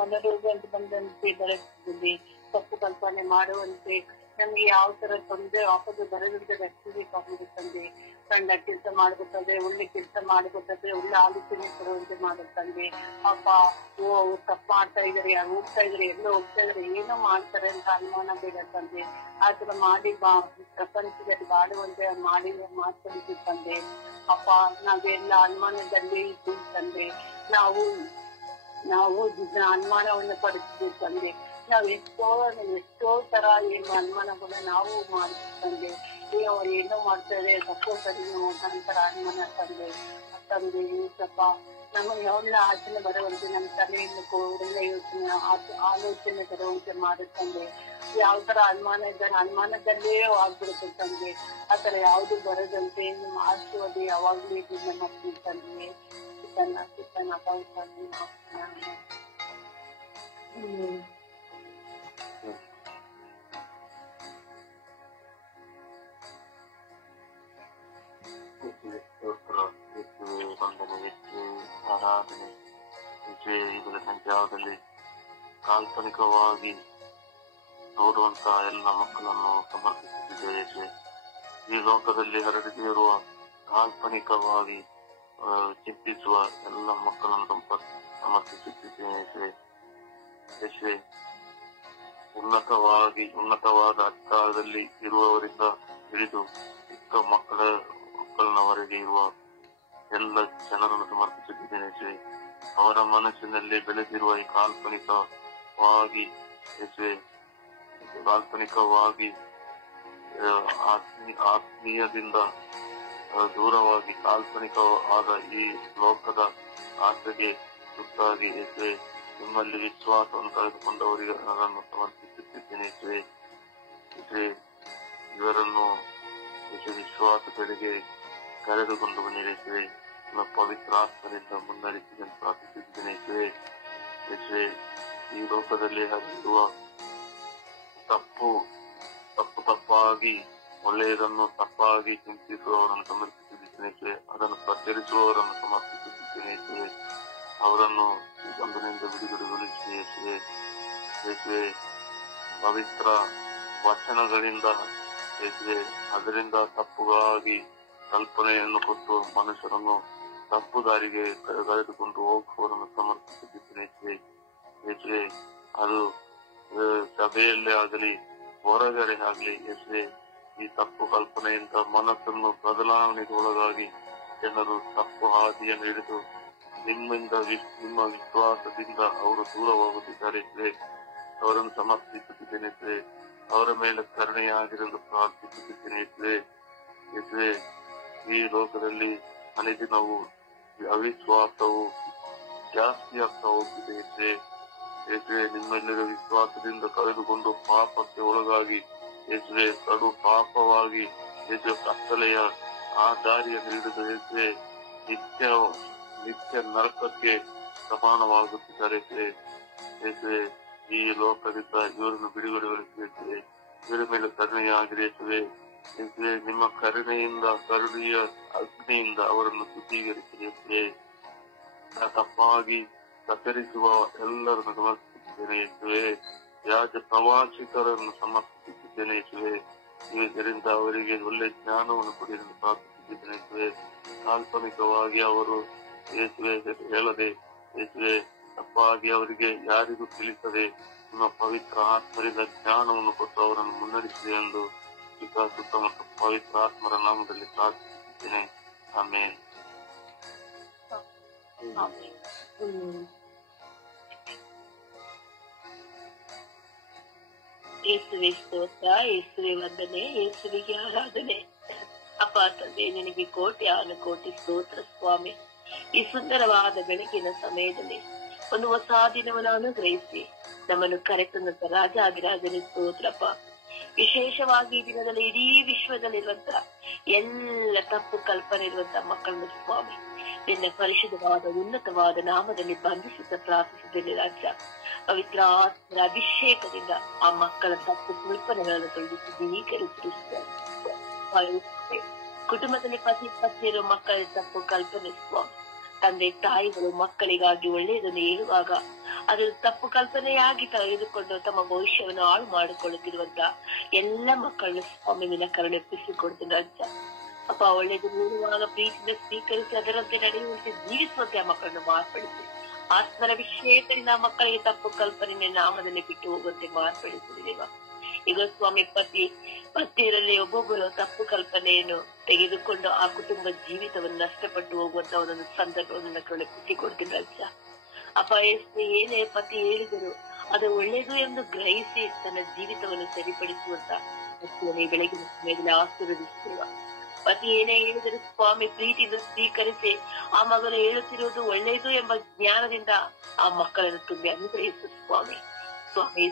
ಮನೋರೋಗ ಅಂತ ಬಂದಂತೆ ಬರುತ್ತದೆ. ತಪ್ಪು ಕಲ್ಪನೆ ಮಾಡುವಂತೆ ನಮ್ಗೆ ಯಾವ ತರ ತೊಂದರೆ ಆಪತ್ತು ಬರೋದ್ರಿಂದ ರಕ್ಷಿಸಬೇಕಾಗುತ್ತದೆ. ಸಣ್ಣ ಕೆಲಸ ಮಾಡಬೇಕಾದ್ರೆ ಒಳ್ಳೆ ಕೆಲಸ ಮಾಡಬೇಕಾದ್ರೆ ಒಳ್ಳೆ ಆಲೋಚನೆ ಕೊಡುವಂತೆ ಮಾಡುತ್ತಂದೆ. ಅಪ್ಪ, ತಪ್ಪು ಮಾಡ್ತಾ ಇದಾರೆ, ಯಾರು ಹೋಗ್ತಾ ಇದಾರೆ, ಎಲ್ಲೋ ಹೋಗ್ತಾ ಇದಾರೆ, ಏನೋ ಮಾಡ್ತಾರೆ ಅಂತ ಅನುಮಾನ ಬೇಡತ್ತಂದೆ. ಆತರ ಮಾಡಿ ಪ್ರಪಂಚದಲ್ಲಿ ಬಾಡುವಂತೆ ಮಾಡಿ ಮಾತಾಡಿಸುತ್ತಂದೆ. ಅಪ್ಪ, ನಾವೆಲ್ಲ ಅನುಮಾನದಲ್ಲಿ ಇದ್ದು ತಂದೆ. ನಾವು ಅನುಮಾನವನ್ನು ಪಡಿಸಬೇಕು ತಂದೆ. ನಾವ್ ಎಷ್ಟೋ ತರ ಏನು ಅನುಮಾನಗಳನ್ನ ನಾವು ಮಾಡ್ತಂದೆ. ಏನೋ ಮಾಡ್ತಾರೆ, ತಪ್ಪೋ ಸರಿ ನಂತರ ಅನುಮಾನ ತಂದೆ. ಸ್ವಲ್ಪ ನಮಗೆ ಒಳ್ಳೆ ಆಚರಣೆ ಬರುವಂತೆ, ನಮ್ಮ ತಲೆಯನ್ನು ಒಳ್ಳೆ ಯೋಚನೆ ಆಲೋಚನೆ ಬರುವಂತೆ ಮಾಡುತ್ತಂದೆ. ಯಾವ ತರ ಅನುಮಾನ ಇದ್ದಾರೆ ಅನುಮಾನದಲ್ಲೇ ಆಗ್ಬಿಡುತ್ತೆ ತಂದೆ. ಆತರ ಯಾವ್ದು ಬರದಂತೆ ನಿಮ್ಮ ಆಶೀರ್ವಾದ ಯಾವಾಗ್ಲೂ ಇದನ್ನ ನಮ್ಮ ತಂದೆ. ಆರಾಧನೆ ಇದರ ಸಂಚಾರದಲ್ಲಿ ಕಾಲ್ಪನಿಕವಾಗಿ ನೋಡುವಂತಹ ಎಲ್ಲ ಮಕ್ಕಳನ್ನು ಸಮರ್ಪಿಸುತ್ತಿದ್ದೇವೆ. ಈ ಲೋಕದಲ್ಲಿ ಹರಡಿರುವ ಕಾಲ್ಪನಿಕವಾಗಿ ಚಿಂತಿಸುವ ಎಲ್ಲ ಮಕ್ಕಳನ್ನು ಸಮರ್ಪಿಸುತ್ತಿದ್ದೇನೆ ಯೇಸುವೆ. ಉನ್ನತವಾದ ಅಧಿಕಾರದಲ್ಲಿ ಇರುವವರಿಂದ ಹಿಡಿದು ಚಿಕ್ಕ ಮಕ್ಕಳವರೆಗೆ ಇರುವ ಎಲ್ಲ ಜನರನ್ನು ಸಮರ್ಪಿಸುತ್ತಿದ್ದೇನೆ ಯೇಸುವೆ. ಅವರ ಮನಸ್ಸಿನಲ್ಲಿ ಬೆಳೆದಿರುವ ಈ ಕಾಲ್ಪನಿಕವಾಗಿ ಆತ್ಮೀಯದಿಂದ ದೂರವಾಗಿ ಕಾಲ್ಪನಿಕವಾದ ಈ ಲೋಕದ ಆಸೆಗೆ ತುತ್ತಾಗಿ ಯೇಸುವೆ ನಿಮ್ಮಲ್ಲಿ ವಿಶ್ವಾಸವನ್ನು ಕಳೆದುಕೊಂಡವರಿಗೆ ನನ್ನನ್ನು ಸಮರ್ಪಿಸುತ್ತಿದ್ದೇನೆ ಯೇಸುವೆ. ಇವರನ್ನು ವಿಶ್ವಾಸ ಕಡೆಗೆ ಕರೆದುಕೊಂಡು ಬಂದಿದೆ ಯೇಸುವೆ. ನಿಮ್ಮ ಪವಿತ್ರಾತ್ಮರಿಂದ ಮುನ್ನಡೆಸಿ ಪ್ರಾರ್ಥಿಸುತ್ತೇನೆ ಯೇಸುವೆ. ಈ ಲೋಕದಲ್ಲಿ ಹರಿಯುವ ತಪ್ಪಾಗಿ ಒಳ್ಳೆಯದನ್ನು ತಪ್ಪಾಗಿ ಚಿಂತಿಸುವವರನ್ನು ಸಮರ್ಪಿಸುತ್ತಿದ್ದೇನೆ. ಅದನ್ನು ಪ್ರಚರಿಸುವವರನ್ನು ಸಮರ್ಪಿಸುತ್ತಿದ್ದೇನೆ. ಅವರನ್ನು ಬಂಧನದಿಂದ ಬಿಡುಗಡೆಗೊಳಿಸಿ ಪವಿತ್ರ ವಚನಗಳಿಂದ ಅದರಿಂದ ತಪ್ಪುಗಾಗಿ ಕಲ್ಪನೆಯನ್ನು ಕೊಟ್ಟು ಮನುಷ್ಯರನ್ನು ತಪ್ಪು ದಾರಿಗೆ ಕರೆದುಕೊಂಡು ಹೋಗುವವರನ್ನು ಸಮರ್ಪಿಸುತ್ತಿದ್ದೇನೆ. ಅದು ಸಭೆಯಲ್ಲೇ ಆಗಲಿ ಹೊರಗಡೆ ಆಗಲಿ ಈ ತಪ್ಪು ಕಲ್ಪನೆಯಿಂದ ಮನಸ್ಸನ್ನು ಬದಲಾವಣೆಗೊಳಗಾಗಿ ಜನರು ತಪ್ಪು ಹಾದಿಯನ್ನು ಹಿಡಿದು ನಿಮ್ಮ ವಿಶ್ವಾಸದಿಂದ ಅವರು ದೂರವಾಗುತ್ತಿದ್ದಾರೆ. ಅವರನ್ನು ಸಮರ್ಪಿಸುತ್ತಿದ್ದೇನೆ. ಅವರ ಮೇಲೆ ಕರುಣೆಯಾಗಿರಲು ಪ್ರಾರ್ಥಿಸುತ್ತಿದ್ದೇನೆ. ಈ ಲೋಕದಲ್ಲಿ ಅನುದಿನವೂ ಅವಿಶ್ವಾಸವು ಜಾಸ್ತಿ ಆಗ್ತಾ ಹೋಗ್ತಿದೆ. ನಿಮ್ಮೆಲ್ಲರ ವಿಶ್ವಾಸದಿಂದ ಕಳೆದುಕೊಂಡು ಪಾಪಕ್ಕೆ ಒಳಗಾಗಿ ಕಡು ಪಾಪವಾಗಿ ಕತ್ತಲೆಯ ಆ ದಾರಿಯನ್ನು ಹಿಡಿದು ನಿತ್ಯ ನರಕಕ್ಕೆ ಸಮಾನವಾಗುತ್ತಿದ್ದಾರೆ. ಈ ಲೋಕದಿಂದ ಇವರನ್ನು ಬಿಡುಗಡೆಗೊಳಿಸುತ್ತೇವೆ. ಇವರ ಮೇಲೆ ಕರುಣೆಯಾಗಿದೆ. ನಿಮ್ಮ ಕರುಣೆಯ ಅಗ್ನಿಯಿಂದ ಅವರನ್ನು ಶುದ್ಧೀಕರಿಸಿದೆ. ತಪ್ಪಾಗಿ ಕತ್ತರಿಸುವ ಎಲ್ಲರನ್ನು ಸಮರ್ಪಿಸುತ್ತೇನೆ. ವ್ಯಾಜ ಪ್ರವಾಸಿಕರನ್ನು ಸಮರ್ಪಿಸುತ್ತಿದ್ದೇನೆ. ಇದರಿಂದ ಅವರಿಗೆ ಒಳ್ಳೆ ಜ್ಞಾನವನ್ನು ಕೊಡಲು ಪ್ರಾರ್ಥಿಸುತ್ತಿದ್ದೇನೆ. ಕಾಲ್ಪನಿಕವಾಗಿ ಅವರು ಹೇಳದೆ ತಪ್ಪಾಗಿ ಅವರಿಗೆ ಯಾರಿಗೂ ತಿಳಿಸದೆ ನಿಮ್ಮ ಪವಿತ್ರ ಆತ್ಮರಿಂದ ಜ್ಞಾನವನ್ನು ಕೊಟ್ಟು ಅವರನ್ನು ಮುನ್ನಡೆಸಿದೆ ಎಂದು ಸುತ್ತಮುತ್ತ ಪವಿತ್ರ ಆತ್ಮರ ನಾಮದಲ್ಲಿ ಪ್ರಾರ್ಥಿಸುತ್ತೇನೆ. ಆಮೇಲೆ ಯೇಸುವೆ ಸ್ತೋತ್ರ, ಯೇಸುವೆ ವಂದನೆ, ಯೇಸುವಿಗೆ ಆರಾಧನೆ. ಅಪ್ಪ ತಂದೆ, ನಿನಗೆ ಕೋಟಿ ಕೋಟಿ ಸ್ತೋತ್ರ ಸ್ವಾಮಿ. ಈ ಸುಂದರವಾದ ಬೆಳಕಿನ ಸಮಯದಲ್ಲಿ ಒಂದು ಹೊಸ ದಿನವನ್ನು ಅನುಗ್ರಹಿಸಿ ನಮ್ಮನ್ನು ಕರೆತಂದಂತ ರಾಜಾದಿರಾಜನ ಸ್ತೋತ್ರಪ್ಪ. ವಿಶೇಷವಾಗಿ ಈ ದಿನದಲ್ಲಿ ಇಡೀ ವಿಶ್ವದಲ್ಲಿರುವಂತ ಎಲ್ಲ ತಪ್ಪು ಕಲ್ಪನೆ ಇರುವಂತ ಮಕ್ಕಳನ್ನು ಸ್ವಾಮಿ ನಿನ್ನ ಪರಿಶುದ್ಧವಾದ ಉನ್ನತವಾದ ನಾಮದಲ್ಲಿ ಬಂಧಿಸುತ್ತ ಪ್ರಾರ್ಥಿಸಿದ್ದೇನೆ ರಾಜ. ಪವಿತ್ರ ಆತ್ಮರ ಅಭಿಷೇಕದಿಂದ ಆ ಮಕ್ಕಳ ತಪ್ಪು ಕಲ್ಪನೆಗಳನ್ನು ತೊಳೆದು ದೂರೀಕರಿಸುತ್ತಾರೆ. ಕುಟುಂಬದಲ್ಲಿ ಪತಿ ಇರುವ ಮಕ್ಕಳ ತಪ್ಪು ಕಲ್ಪನೆ ಸ್ವಾಮಿ. ತಂದೆ ತಾಯಿಗಳು ಮಕ್ಕಳಿಗಾಗಿ ಒಳ್ಳೆಯದನ್ನು ಹೇಳುವಾಗ ಅದು ತಪ್ಪು ಕಲ್ಪನೆಯಾಗಿ ತೆಗೆದುಕೊಂಡು ತಮ್ಮ ಭವಿಷ್ಯವನ್ನು ಹಾಳು ಮಾಡಿಕೊಳ್ಳುತ್ತಿರುವಂತ ಎಲ್ಲ ಮಕ್ಕಳನ್ನು ಸ್ವಾಮಿ ನಿನ್ನ ಕರುಣೆಪ್ಪಿಸಿಕೊಡ್ತೀನಿ ರಾಜ. ಅಪ್ಪ, ಒಳ್ಳೆಯದು ಹೇಳುವಾಗ ಪ್ರೀತಿಯಿಂದ ಸ್ವೀಕರಿಸಿ ಅದರಂತೆ ನಡೆಯುವಂತೆ ಜೀವಿಸುವಂತೆ ಆ ಮಕ್ಕಳನ್ನು ಮಾರ್ಪಡಿಸಿ ಆತ್ಮರ ಅಭಿಷೇಕದಿಂದ ಆ ಮಕ್ಕಳಿಗೆ ತಪ್ಪು ಕಲ್ಪನೆ ನಾಮದಲ್ಲಿ ಬಿಟ್ಟು ಹೋಗುವಂತೆ ಮಾರ್ಪಡಿಸಿದೇವ. ಈಗ ಸ್ವಾಮಿ ಪತಿಯರಲ್ಲಿ ಒಬ್ಬೊಬ್ಬರು ತಪ್ಪು ಕಲ್ಪನೆಯನ್ನು ತೆಗೆದುಕೊಂಡು ಆ ಕುಟುಂಬ ಜೀವಿತವನ್ನು ನಷ್ಟಪಟ್ಟು ಹೋಗುವಂತ ಒಂದೊಂದು ಸಂದರ್ಭವನ್ನು ಕರುಣಿಸಿಕೊಡ್ತೀನಿ ರಾಜ. ಅಪ್ಪ, ಏನೇ ಪತಿ ಹೇಳಿದರು ಅದು ಒಳ್ಳೆಯದು ಎಂದು ಗ್ರಹಿಸಿ ತನ್ನ ಜೀವಿತವನ್ನು ಸರಿಪಡಿಸುವಂತ ಬೆಳಗಿನ ಸಮಯದಲ್ಲಿ ಆಶೀರ್ವದಿಸುವ. ಪತಿ ಏನೇ ಹೇಳಿದರು ಸ್ವಾಮಿ ಪ್ರೀತಿಯಿಂದ ಸ್ವೀಕರಿಸಿ ಆ ಮಗನು ಹೇಳುತ್ತಿರುವುದು ಒಳ್ಳೆಯದು ಎಂಬ ಜ್ಞಾನದಿಂದ ಆ ಮಕ್ಕಳನ್ನು ತುಂಬಿ ಅನುಗ್ರಹಿಸು ಸ್ವಾಮಿ. ಸ್ವಾಮಿ,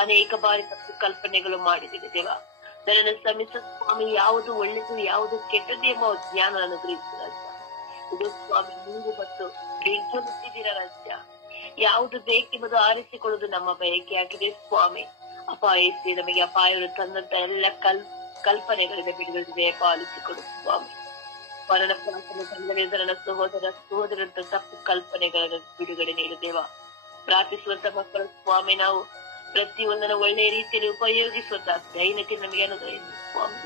ಅನೇಕ ಬಾರಿ ತಪ್ಪು ಕಲ್ಪನೆಗಳು ಮಾಡಿದ್ದೇನೆ ದೇವ. ನನ್ನನ್ನು ಶ್ರಮಿಸ ಸ್ವಾಮಿ, ಯಾವುದು ಒಳ್ಳೆಯದು ಯಾವುದು ಕೆಟ್ಟದ್ದು ಎಂಬ ಜ್ಞಾನ ಅನುಗ್ರಹಿಸಿದ ರಾಜ್ಯ. ಇದು ಸ್ವಾಮಿ ನೀವು ಮತ್ತು ಬೆಂಕಿಯ ರಾಜ್ಯ. ಯಾವುದು ಬೇಕೆಂಬುದು ಆರಿಸಿಕೊಳ್ಳುವುದು ನಮ್ಮ ಬಯಕೆ ಆಗಿದೆ ಸ್ವಾಮಿ. ಅಪಾಯಿಸಿ ನಮಗೆ ಅಪಾಯಗಳು ತಂದಂತ ಎಲ್ಲ ಕಲ್ಪನೆಗಳಿಂದ ಬಿಡುಗಡೆ ಪಾಲಿಸಿಕೊಡು ಸ್ವಾಮಿ. ಮರಣ ಪ್ರಾರ್ಥನೆ ತಂದರಿಂದ ನನ್ನ ಸಹೋದರಂತ ತಪ್ಪು ಕಲ್ಪನೆಗಳ ಬಿಡುಗಡೆ ನೀಡುದೇವ. ಪ್ರಾರ್ಥಿಸುವಂತ ಮಕ್ಕಳು ಸ್ವಾಮಿ, ನಾವು ಪ್ರತಿಯೊಂದನ್ನು ಒಳ್ಳೆಯ ರೀತಿಯಲ್ಲಿ ಉಪಯೋಗಿಸುವಂತ ದೈನಕ್ಕೆ ನಮಗೆ ಅನುಗ್ರಹಿಸಿ ಸ್ವಾಮಿ.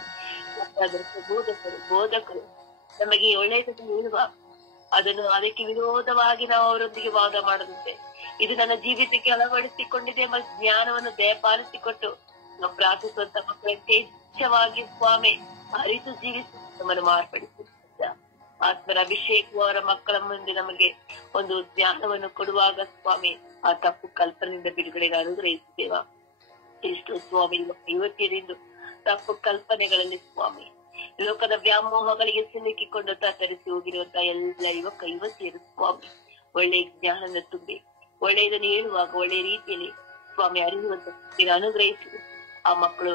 ಬೋಧಕರು ನಮಗೆ ಒಳ್ಳೆಯದನ್ನು ಹೇಳುವ ಅದಕ್ಕೆ ವಿರೋಧವಾಗಿ ನಾವು ಅವರೊಂದಿಗೆ ವಾದ ಮಾಡದಂತೆ ಇದು ನನ್ನ ಜೀವಿತಕ್ಕೆ ಅಳವಡಿಸಿಕೊಂಡಿದೆ ಎಂಬ ಜ್ಞಾನವನ್ನು ದಯಪಾಲಿಸಿಕೊಟ್ಟು ನಾವು ಪ್ರಾರ್ಥಿಸುವಂತ ಮಕ್ಕಳ ಯಥೇಚ್ಛವಾಗಿ ಸ್ವಾಮಿ ಅರಿತು ಜೀವಿಸಿ ನಮ್ಮನ್ನು ಮಾರ್ಪಡಿಸುತ್ತ ಆತ್ಮರ ಅಭಿಷೇಕವು ಅವರ ಮಕ್ಕಳ ಮುಂದೆ ನಮಗೆ ಒಂದು ಜ್ಞಾನವನ್ನು ಕೊಡುವಾಗ ಸ್ವಾಮಿ ಆ ತಪ್ಪು ಕಲ್ಪನೆಯಿಂದ ಬಿಡುಗಡೆಗೆ ಅನುಗ್ರಹಿಸುತ್ತೇವ. ಎಷ್ಟು ಸ್ವಾಮಿ ಯುವತಿಯರಿಂದ ತಪ್ಪು ಕಲ್ಪನೆಗಳಲ್ಲಿ ಸ್ವಾಮಿ ಲೋಕದ ವ್ಯಾಮೋಹಗಳಿಗೆ ಸಿಲುಕಿಕೊಂಡು ತತ್ತರಿಸಿ ಹೋಗಿರುವಂತಹ ಎಲ್ಲ ಯುವಕ ಯುವತಿಯರು ಸ್ವಾಮಿ ಒಳ್ಳೆ ಜ್ಞಾನವನ್ನು ತುಂಬಿ ಒಳ್ಳೆಯದನ್ನು ಹೇಳುವಾಗ ಒಳ್ಳೆಯ ರೀತಿಯಲ್ಲಿ ಸ್ವಾಮಿ ಅರಿಯುವಂತ ಅನುಗ್ರಹಿಸಿ ಆ ಮಕ್ಕಳು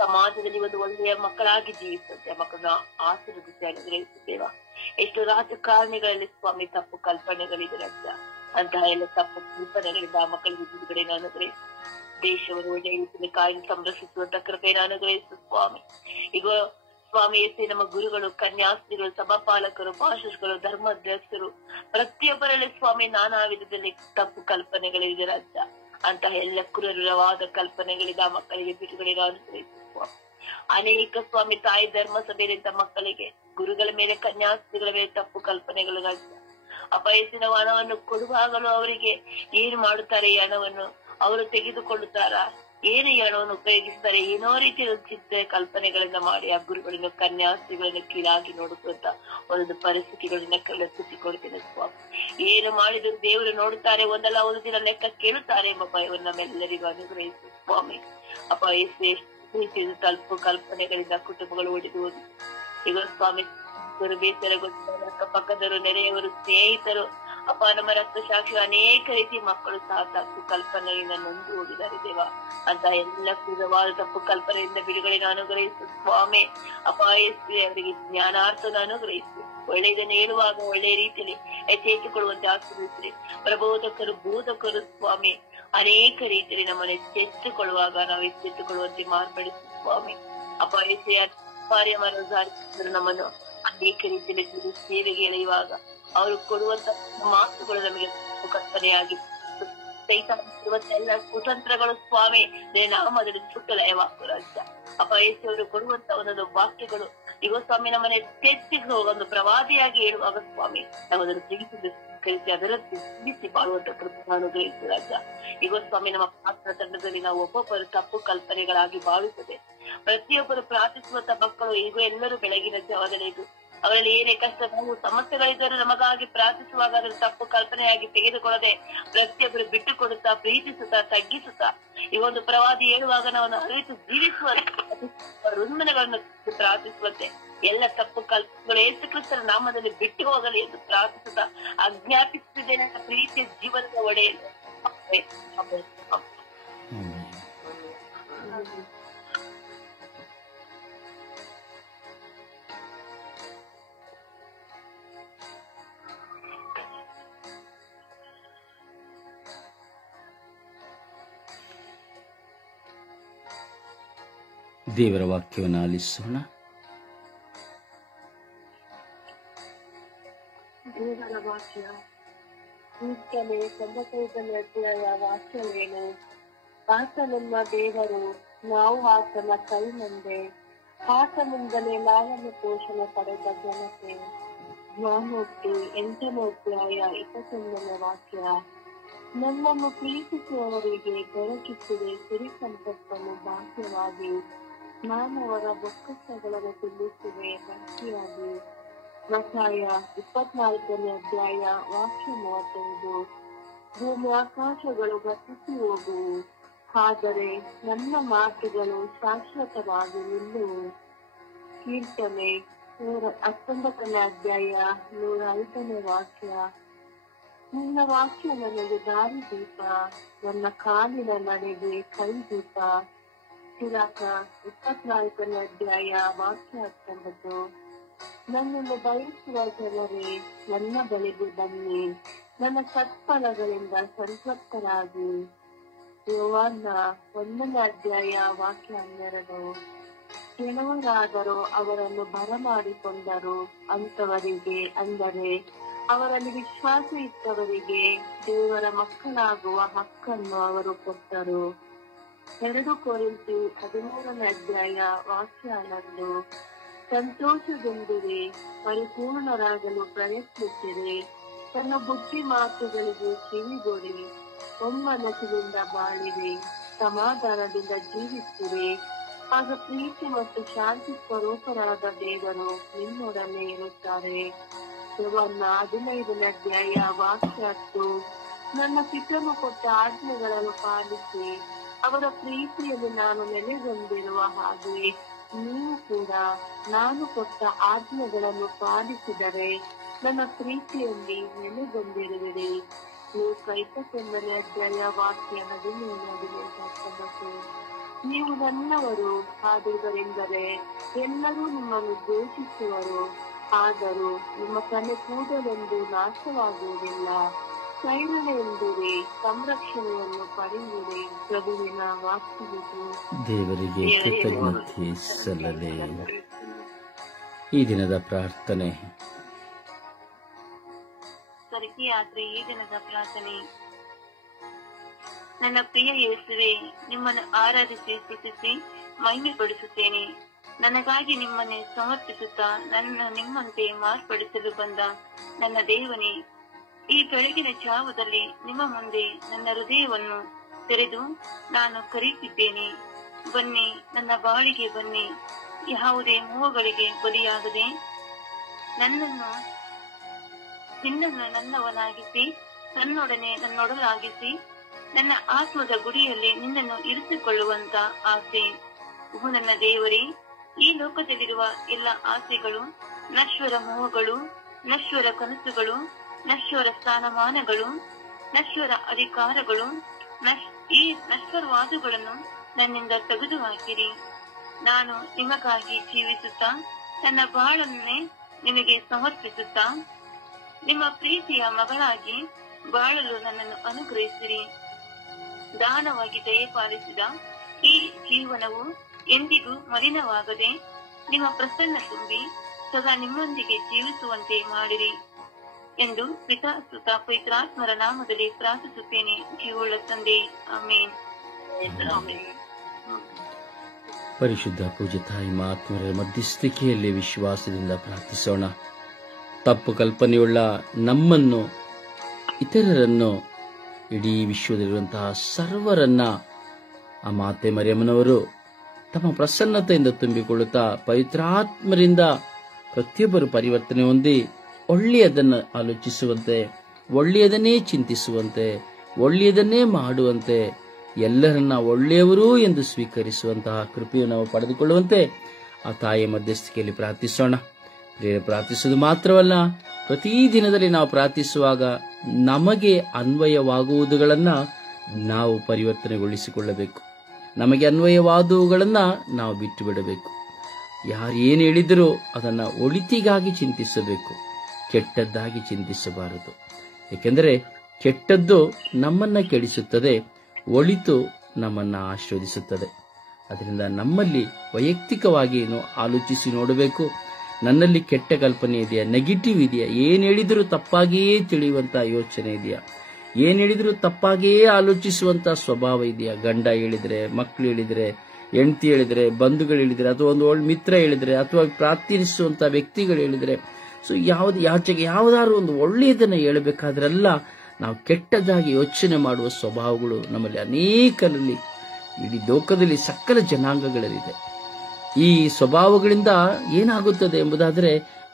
ಸಮಾಜದಲ್ಲಿ ಒಂದು ಒಳ್ಳೆಯ ಮಕ್ಕಳಾಗಿ ಜೀವಿಸುವಂತೆ ಆ ಮಕ್ಕಳನ್ನ ಆಶೀರ್ವದಿಸಿ ಅನುಗ್ರಹಿಸುತ್ತೇವ. ಎಷ್ಟು ರಾಜಕಾರಣಿಗಳಲ್ಲಿ ಸ್ವಾಮಿ ತಪ್ಪು ಕಲ್ಪನೆಗಳಿದೆ ರಾಜ್ಯ ಅಂತಹ ಎಲ್ಲ ತಪ್ಪು ಕಲ್ಪನೆಗಳಿಂದ ಆ ಮಕ್ಕಳಿಗೆ ಬಿಡುಗಡೆಯನ್ನು ಅನುಗ್ರಹಿಸಿ ದೇಶವನ್ನು ಒಳ್ಳೆಯ ರೀತಿಯಲ್ಲಿ ಕಾಯ್ದು ಸಂರಕ್ಷಿಸುವಂತ ಕೃಪೆಯನ್ನು ಅನುಗ್ರಹಿಸು ಸ್ವಾಮಿ. ಈಗ ಸ್ವಾಮಿ ಎಸ್ಸಿ ನಮ್ಮ ಗುರುಗಳು, ಕನ್ಯಾಸ್ತ್ರಿಗಳು, ಸಭಾಪಾಲಕರು, ಭಾಷಿಗಳು, ಧರ್ಮಾಧ್ಯಕ್ಷರು ಪ್ರತಿಯೊಬ್ಬರಲ್ಲಿ ಸ್ವಾಮಿ ನಾನಾ ವಿಧದಲ್ಲಿ ತಪ್ಪು ಕಲ್ಪನೆಗಳಿದೆ ರಾಜ್ಯ ಅಂತಹ ಎಲ್ಲ ಕ್ರೂರವಾದ ಕಲ್ಪನೆಗಳಿಂದ ಆ ಮಕ್ಕಳಿಗೆ ಬಿಡುಗಡೆಗೆ ಅನುಗ್ರಹಿಸುವ. ಅನೇಕ ಸ್ವಾಮಿ ತಾಯಿ ಧರ್ಮ ಸಭೆಯಿಂದ ಮಕ್ಕಳಿಗೆ ಗುರುಗಳ ಮೇಲೆ ಕನ್ಯಾಸ್ತ್ರಿಗಳ ಮೇಲೆ ತಪ್ಪು ಕಲ್ಪನೆಗಳು ರಾಜ್ಯ ಅಪಯಸ್ಸಿನ ಹಣವನ್ನು ಕೊಡುವಾಗಲೂ ಅವರಿಗೆ ಏನು ಮಾಡುತ್ತಾರೆ, ಈ ಹಣವನ್ನು ಅವರು ತೆಗೆದುಕೊಳ್ಳುತ್ತಾರಾ, ಏನು ಈ ಹಣವನ್ನು ಉಪಯೋಗಿಸ್ತಾರೆ, ಏನೋ ರೀತಿಯ ಚಿತ್ತ ಕಲ್ಪನೆಗಳಿಂದ ಮಾಡಿ ಆ ಗುರುಗಳನ್ನು ಕನ್ಯಾಸ್ತ್ರಿಗಳನ್ನು ಕೀಳಾಗಿ ನೋಡುವಂತ ಒಂದೊಂದು ಪರಿಸ್ಥಿತಿಗಳನ್ನ ಕಳಿಸಿಕೊಡ್ತೇನೆ ಸ್ವಾಮಿ. ಏನು ಮಾಡಿದ್ರು ದೇವರು ನೋಡುತ್ತಾರೆ, ಒಂದಲ್ಲ ಒಂದು ದಿನ ಲೆಕ್ಕ ಕೇಳುತ್ತಾರೆ ಎಂಬ ಭಯವನ್ನು ನಮ್ಮೆಲ್ಲರಿಗೂ ಅನುಗ್ರಹಿಸು ಸ್ವಾಮಿ. ತಲುಪು ಕಲ್ಪನೆಗಳಿಂದ ಕುಟುಂಬಗಳು ಒಡೆದು ಹೋಗಿ ಈಗ ಸ್ವಾಮಿ ಬೇಸರಗೊಂಡ ಅಕ್ಕಪಕ್ಕದರು, ನೆರೆಯವರು, ಸ್ನೇಹಿತರು, ಅಪ್ಪ ನಮ್ಮ ರಕ್ತ ಸಾಕ್ಷಿ ಅನೇಕ ರೀತಿ ಮಕ್ಕಳು ಸಹ ತಪ್ಪು ಕಲ್ಪನೆಯಿಂದ ನೊಂದು ಹೋಗಿದ್ದಾರೆ ದೇವ. ಅಂತ ಎಲ್ಲ ಕ್ರೂರವಾದ ತಪ್ಪು ಕಲ್ಪನೆಯಿಂದ ಬಿಡುಗಡೆಯನ್ನು ಅನುಗ್ರಹಿಸು ಸ್ವಾಮಿ. ಅಪಾಯಸ್ವಿ ಅವರಿಗೆ ಜ್ಞಾನಾರ್ಥನ ಅನುಗ್ರಹಿಸಿ ಒಳ್ಳೆಯದನ್ನು ಹೇಳುವಾಗ ಒಳ್ಳೆಯ ರೀತಿಯಲ್ಲಿ ಎಚ್ಚೆತ್ತುಕೊಳ್ಳುವಂತೆ ಆಶೀರ್ವದಿಸಿ. ಪ್ರಬೋಧಕರು, ಬೋಧಕರು ಸ್ವಾಮಿ ಅನೇಕ ರೀತಿಯಲ್ಲಿ ನಮ್ಮನ್ನು ಎಚ್ಚೆತ್ತುಕೊಳ್ಳುವಾಗ ನಾವು ಎಚ್ಚೆತ್ತುಕೊಳ್ಳುವಂತೆ ಮಾರ್ಪಡಿಸಿ ಸ್ವಾಮಿ. ಅಪಾಯಸ್ವಿಯ ನಮ್ಮನ್ನು ಅನೇಕ ರೀತಿಯಲ್ಲಿ ಸೇವೆಗೆ ಎಳೆಯುವಾಗ ಅವರು ಕೊಡುವಂತ ಮಾತುಗಳು ನಮಗೆ ಕಲ್ಪನೆಯಾಗಿ ಎಲ್ಲ ಕುತಂತ್ರಗಳು ಸ್ವಾಮಿ ನಾಮದಲ್ಲಿ ಸುಟ್ಟಲಯವಾಗುವ ರಾಜ್ಯ ಅಪಾಯಸಿಯವರು ಕೊಡುವಂತ ಒಂದೊಂದು ವಾಕ್ಯಗಳು ಈಗ ಸ್ವಾಮಿ ನಮ್ಮನೆ ತೆತ್ತಿಗೆ ಒಂದು ಪ್ರವಾದಿಯಾಗಿ ಹೇಳುವಾಗ ಸ್ವಾಮಿ ನಾವದನ್ನು ಕರಿಸಿ ಅದರಲ್ಲಿ ತಿಳಿಸಿ ಬಾಳುವಂತ ಕೃಪೆಯನ್ನು ರಾಜ್ಯ. ಈಗ ಸ್ವಾಮಿ ನಮ್ಮ ಪ್ರಾರ್ಥನಾ ತಂಡದಲ್ಲಿ ನಾವು ಒಬ್ಬೊಬ್ಬರು ತಪ್ಪು ಕಲ್ಪನೆಗಳಾಗಿ ಬಾಳುತ್ತದೆ. ಪ್ರತಿಯೊಬ್ಬರು ಪ್ರಾರ್ಥಿಸುವಂತ ಮಕ್ಕಳು ಈಗ ಎಲ್ಲರೂ ಬೆಳಗಿನ ಜಾವದಲ್ಲಿ ಅವರಲ್ಲಿ ಏನೇ ಕಷ್ಟ ಸಮಸ್ಯೆಗಳಿದ್ದರೂ ನಮಗಾಗಿ ಪ್ರಾರ್ಥಿಸುವಾಗ ಅದನ್ನು ತಪ್ಪು ಕಲ್ಪನೆಯಾಗಿ ತೆಗೆದುಕೊಳ್ಳದೆ ಪ್ರತಿಯೊಬ್ಬರು ಬಿಟ್ಟು ಕೊಡುತ್ತಾ, ಪ್ರೀತಿಸುತ್ತಾ, ತಗ್ಗಿಸುತ್ತಾ ಈ ಒಂದು ಪ್ರವಾದಿ ಹೇಳುವಾಗ ನಾವು ಅರಿತು ಜೀವಿಸುವ ರುಂದನೆಗಳನ್ನು ಪ್ರಾರ್ಥಿಸುವಂತೆ ಎಲ್ಲ ತಪ್ಪು ಕಲ್ಪನೆಗಳು ಯೇಸು ಕ್ರಿಸ್ತರ ನಾಮದಲ್ಲಿ ಬಿಟ್ಟು ಹೋಗಲಿ ಎಂದು ಪ್ರಾರ್ಥಿಸುತ್ತಾ ಆಜ್ಞಾಪಿಸುತ್ತಿದ್ದೇನೆ. ಪ್ರೀತಿಯ ಜೀವನದ ಒಡೆಯಲು ದೇವರ ವಾಕ್ಯವನ್ನು ಆಲಿಸೋಣ. ದೇವರ ವಾಕ್ಯ ಕೀರ್ತನೆ 95ನೇ ಅಧ್ಯಾಯ ವಾಕ್ಯವೇನು? ಆತನೆಂಬ ದೇವರು, ನಾವು ಆತನ ಕೈ ಮುಂದೆ, ಆತನಿಂದಲೇ ಲಾಲನೆ ಪೋಷಣೆ ಪಡೆದ ಜನತೆ. ಜ್ಞಾನೋಕ್ತಿ 8ನೇ ಅಧ್ಯಾಯ 21ನೇ ವಾಕ್ಯ. ನನ್ನನ್ನು ಪ್ರೀತಿಸುವವರಿಗೆ ದೊರಕಿಸಿದೆ ಸಿರಿ ಸಂಪತ್ತನ್ನು ಭಾಗ್ಯವಾಗಿ, ನಾನು ಅವರ ಬೊಕ್ಕಸಗಳನ್ನು ತುಂಬಿಸಿದೆ ಭಕ್ತಿಯಾಗಿ. ಮತ್ತಾಯ 24ನೇ ಅಧ್ಯಾಯ ವಾಕ್ಯ 35. ಭೂಮಿ ಆಕಾಶಗಳು ಗತಿಸಿ ಹೋಗುವು, ಆದರೆ ನನ್ನ ಮಾತುಗಳು ಶಾಶ್ವತವಾಗಿ ನಿಲ್ಲುವು. ಕೀರ್ತನೆ 19ನೇ ಅಧ್ಯಾಯ 105ನೇ ವಾಕ್ಯ. ನಿನ್ನ ವಾಕ್ಯ ನನಗೆ ದಾರಿ ದೀಪ, ನನ್ನ ಕಾಲಿನ ನಡೆಗೆ ಕೈ ದೀಪ. ಸಿರಾಕ 24ನೇ ಅಧ್ಯಾಯ ವಾಕ್ಯ 19. ನನ್ನನ್ನು ಬಯಸುವ ಜನರೇ ನನ್ನ ಬಳಿಗೆ ಬನ್ನಿ, ನನ್ನ ಸತ್ಫಲಗಳಿಂದ ಸಂತೃಪ್ತರಾಗಿ. ಯೋಹಾನ 1ನೇ ಅಧ್ಯಾಯ ವಾಕ್ಯ 12. ಕೆಲವರಾದರೂ ಅವರನ್ನು ಬರಮಾಡಿಕೊಂಡರು, ಅಂತವರಿಗೆ ಅಂದರೆ ಅವರಲ್ಲಿ ವಿಶ್ವಾಸ ಇಟ್ಟವರಿಗೆ ದೇವರ ಮಕ್ಕಳಾಗುವ ಹಕ್ಕನ್ನು ಅವರು ಕೊಟ್ಟರು. 2 ಕೊರಿಂಥಿ 13ನೇ ಅಧ್ಯಾಯ ವಾಕ್ಯ 11. ಸಂತೋಷಗೊಂಡಿರಿ, ಪರಿಪೂರ್ಣರಾಗಲು ಪ್ರಯತ್ನಿಸಿರಿ. ತನ್ನ ಬುದ್ಧಿ ಮಾತುಗಳಿಗೆ ಕಿವಿಗೊಡಿ, ಒಮ್ಮನಸ್ಸಿನಿಂದ ಬಾಳಿರಿ, ಸಮಾಧಾನದಿಂದ ಜೀವಿಸಿರಿ. ಆಗ ಪ್ರೀತಿ ಮತ್ತು ಶಾಂತಿ ಸ್ವರೂಪರಾದ ದೇವರು ನಿಮ್ಮೊಡನೆ ಇರುತ್ತಾರೆ. ಯವನ್ನ 15ನೇ ಅಧ್ಯಾಯ ವಾಕ್ಯ 10. ನನ್ನ ಪಿತನು ಕೊಟ್ಟ ಆಜ್ಞೆಗಳನ್ನು ಪಾಲಿಸಿ ಅವರ ಪ್ರೀತಿಯಲ್ಲಿ ನಾನು ನೆಲೆಗೊಂಡಿರುವ ಹಾಗೆ ನೀವು ಕೂಡ ನಾನು ಕೊಟ್ಟ ಆಜ್ಞೆಗಳನ್ನು ಪಾಲಿಸಿದರೆ ನನ್ನ ಪ್ರೀತಿಯಲ್ಲಿ ನೆಲೆಗೊಂಡಿರುವಿರಿ. ಲೂಕ 21ನೇ ಅಧ್ಯಾಯ ವಾಕ್ಯ 17-19. ನೀವು ನನ್ನವರು ಆದುದರಿಂದಲೇ ಎಲ್ಲರೂ ನಿಮ್ಮನ್ನು ದ್ವೇಷಿಸುವರು, ಆದರೂ ನಿಮ್ಮ ತಲೆ ಕೂದಲೆಂದು ನಾಶವಾಗುವುದಿಲ್ಲ. ಧೈರ್ಯದಿಂದಿರಿ, ಸಂರಕ್ಷಣೆಯನ್ನು ಪಡೆಯಿರಿ. ಪ್ರಭುವಿನ ವಾಕ್ಯವಿದು. ದೇವರಿಗೆ ಕೃತಜ್ಞತೆ ಸಲ್ಲಲಿ. ಈ ದಿನದ ಪ್ರಾರ್ಥನೆ. ಸ್ವರ್ಗೀಯ ಯಾತ್ರೆ. ಈ ದಿನದ ಪ್ರಾರ್ಥನೆ. ನನ್ನ ಪ್ರಿಯ ಯೇಸುವೆ, ನಿಮ್ಮನ್ನು ಆರಾಧಿಸಿ ಸ್ತುತಿಸಿ ಮಹಿಮೆಪಡಿಸುತ್ತೇನೆ. ನನಗಾಗಿ ನಿಮ್ಮನ್ನೇ ಸಮರ್ಪಿಸುತ್ತಾ ನನ್ನ ನಿಮ್ಮಂತೆ ಮಾರ್ಪಡಿಸಲು ಬಂದ ನನ್ನ ದೇವನೇ, ಈ ಬೆಳಗಿನ ಜಾವದಲ್ಲಿ ನಿಮ್ಮ ಮುಂದೆ ನನ್ನ ಹೃದಯವನ್ನು ತೆರೆದು ನಾನು ಕರೆಯುತ್ತಿದ್ದೇನೆ. ಬನ್ನಿ, ನನ್ನ ಬಾಳಿಗೆ ಬನ್ನಿ. ಯಾವುದೇ ಮೋಹಗಳಿಗೆ ಬಲಿಯಾಗದೆ ನಿನ್ನನ್ನು ನನ್ನವನಾಗಿಸಿ, ನನ್ನೊಡನೆ ನನ್ನೊಡಲಾಗಿಸಿ, ನನ್ನ ಆತ್ಮದ ಗುಡಿಯಲ್ಲಿ ನಿನ್ನನ್ನು ಇರಿಸಿಕೊಳ್ಳುವಂತ ಆಸೆ. ಓ ನನ್ನ ದೇವರೇ, ಈ ಲೋಕದಲ್ಲಿರುವ ಎಲ್ಲ ಆಸೆಗಳು, ನಶ್ವರ ಮೋಹಗಳು, ನಶ್ವರ ಕನಸುಗಳು, ನಶ್ವರ ಸ್ಥಾನಮಾನಗಳು, ನಶ್ವರ ಅಧಿಕಾರಗಳು, ಈ ನಶ್ವರವಾದಗಳನ್ನು ನನ್ನಿಂದ ತೆಗೆದು ಹಾಕಿರಿ. ನಾನು ನಿಮಗಾಗಿ ಜೀವಿಸುತ್ತಾ ನನ್ನ ಬಾಳನ್ನೇ ನಿಮಗೆ ಸಮರ್ಪಿಸುತ್ತಾ ನಿಮ್ಮ ಪ್ರೀತಿಯ ಮಗಳಾಗಿ ಬಾಳಲು ನನ್ನನ್ನು ಅನುಗ್ರಹಿಸಿರಿ. ದಾನವಾಗಿ ದಯಪಾಲಿಸಿದ ಈ ಜೀವನವು ಎಂದಿಗೂ ಮಲಿನವಾಗದೆ ನಿಮ್ಮ ಪ್ರಸನ್ನ ತುಂಬಿ ಸದಾ ನಿಮ್ಮೊಂದಿಗೆ ಜೀವಿಸುವಂತೆ ಮಾಡಿರಿ ಎಂದು ಪಿತಾ ಸುತ ಪವಿತ್ರಾತ್ಮರ ನಾಮದಲ್ಲಿ ಪ್ರಾರ್ಥಿಸುತ್ತೇನೆ. ಜೀವವುಳ್ಳ ತಂದೆ, ಆಮೇನ್. ಪರಿಶುದ್ಧ ಪೂಜ್ಯ ತಾಯಿ ಮಾತ್ಮರ ಮಧ್ಯಸ್ಥಿಕೆಯಲ್ಲಿ ವಿಶ್ವಾಸದಿಂದ ಪ್ರಾರ್ಥಿಸೋಣ. ತಪ್ಪು ಕಲ್ಪನೆಯುಳ್ಳ ನಮ್ಮನ್ನು, ಇತರರನ್ನು, ಇಡೀ ವಿಶ್ವದಲ್ಲಿರುವಂತಹ ಸರ್ವರನ್ನ ಆ ಮಾತೆ ಮರಿಯಮ್ಮನವರು ತಮ್ಮ ಪ್ರಸನ್ನತೆಯಿಂದ ತುಂಬಿಕೊಳ್ಳುತ್ತಾ ಪವಿತ್ರಾತ್ಮರಿಂದ ಪ್ರತಿಯೊಬ್ಬರು ಪರಿವರ್ತನೆ ಹೊಂದಿ ಒಳ್ಳೆಯದನ್ನು ಆಲೋಚಿಸುವಂತೆ, ಒಳ್ಳೆಯದನ್ನೇ ಚಿಂತಿಸುವಂತೆ, ಒಳ್ಳೆಯದನ್ನೇ ಮಾಡುವಂತೆ, ಎಲ್ಲರನ್ನ ಒಳ್ಳೆಯವರು ಎಂದು ಸ್ವೀಕರಿಸುವಂತಹ ಕೃಪೆಯನ್ನು ನಾವು ಪಡೆದುಕೊಳ್ಳುವಂತೆ ಆ ತಾಯಿಯ ಮಧ್ಯಸ್ಥಿಕೆಯಲ್ಲಿ ಪ್ರಾರ್ಥಿಸೋಣ. ಪ್ರಾರ್ಥಿಸುವುದು ಮಾತ್ರವಲ್ಲ, ಪ್ರತಿ ದಿನದಲ್ಲಿ ನಾವು ಪ್ರಾರ್ಥಿಸುವಾಗ ನಮಗೆ ಅನ್ವಯವಾಗುವುದುಗಳನ್ನ ನಾವು ಪರಿವರ್ತನೆಗೊಳಿಸಿಕೊಳ್ಳಬೇಕು. ನಮಗೆ ಅನ್ವಯವಾದವುಗಳನ್ನ ನಾವು ಬಿಟ್ಟು ಬಿಡಬೇಕು. ಯಾರು ಏನು ಹೇಳಿದರೂ ಅದನ್ನ ಒಳಿತಿಗಾಗಿ ಚಿಂತಿಸಬೇಕು, ಕೆಟ್ಟದ್ದಾಗಿ ಚಿಂತಿಸಬಾರದು. ಏಕೆಂದರೆ ಕೆಟ್ಟದ್ದು ನಮ್ಮನ್ನ ಕೆಡಿಸುತ್ತದೆ, ಒಳಿತು ನಮ್ಮನ್ನ ಆಶೀರ್ವದಿಸುತ್ತದೆ. ಅದರಿಂದ ನಮ್ಮಲ್ಲಿ ವೈಯಕ್ತಿಕವಾಗಿ ಆಲೋಚಿಸಿ ನೋಡಬೇಕು. ನನ್ನಲ್ಲಿ ಕೆಟ್ಟ ಕಲ್ಪನೆ ಇದೆಯಾ, ನೆಗೆಟಿವ್ ಇದೆಯಾ, ಏನ್ ಹೇಳಿದರೂ ತಪ್ಪಾಗಿಯೇ ತಿಳಿಯುವಂತಹ ಯೋಚನೆ ಇದೆಯಾ, ಏನ್ ಹೇಳಿದರೂ ತಪ್ಪಾಗಿಯೇ ಆಲೋಚಿಸುವಂತ ಸ್ವಭಾವ ಇದೆಯಾ? ಗಂಡ ಹೇಳಿದ್ರೆ, ಮಕ್ಕಳು ಹೇಳಿದ್ರೆ, ಹೆಂಡತಿ ಹೇಳಿದ್ರೆ, ಬಂಧುಗಳು ಹೇಳಿದ್ರೆ, ಅಥವಾ ಒಂದು ಒಳ್ಳೆ ಮಿತ್ರ ಹೇಳಿದ್ರೆ, ಅಥವಾ ಪ್ರಾರ್ಥಿಸುವಂತ ವ್ಯಕ್ತಿಗಳು ಹೇಳಿದ್ರೆ, ಸೊ ಯಾವುದಾದ್ರು ಒಂದು ಒಳ್ಳೆಯದನ್ನ ಹೇಳಬೇಕಾದ್ರೆಲ್ಲ ನಾವು ಕೆಟ್ಟದಾಗಿ ಯೋಚನೆ ಮಾಡುವ ಸ್ವಭಾವಗಳು ನಮ್ಮಲ್ಲಿ ಅನೇಕರಲ್ಲಿ, ಇಡೀ ಲೋಕದಲ್ಲಿ ಸಕಲ ಜನಾಂಗಗಳಲ್ಲಿದೆ. ಈ ಸ್ವಭಾವಗಳಿಂದ ಏನಾಗುತ್ತದೆ ಎಂಬುದಾದರೆ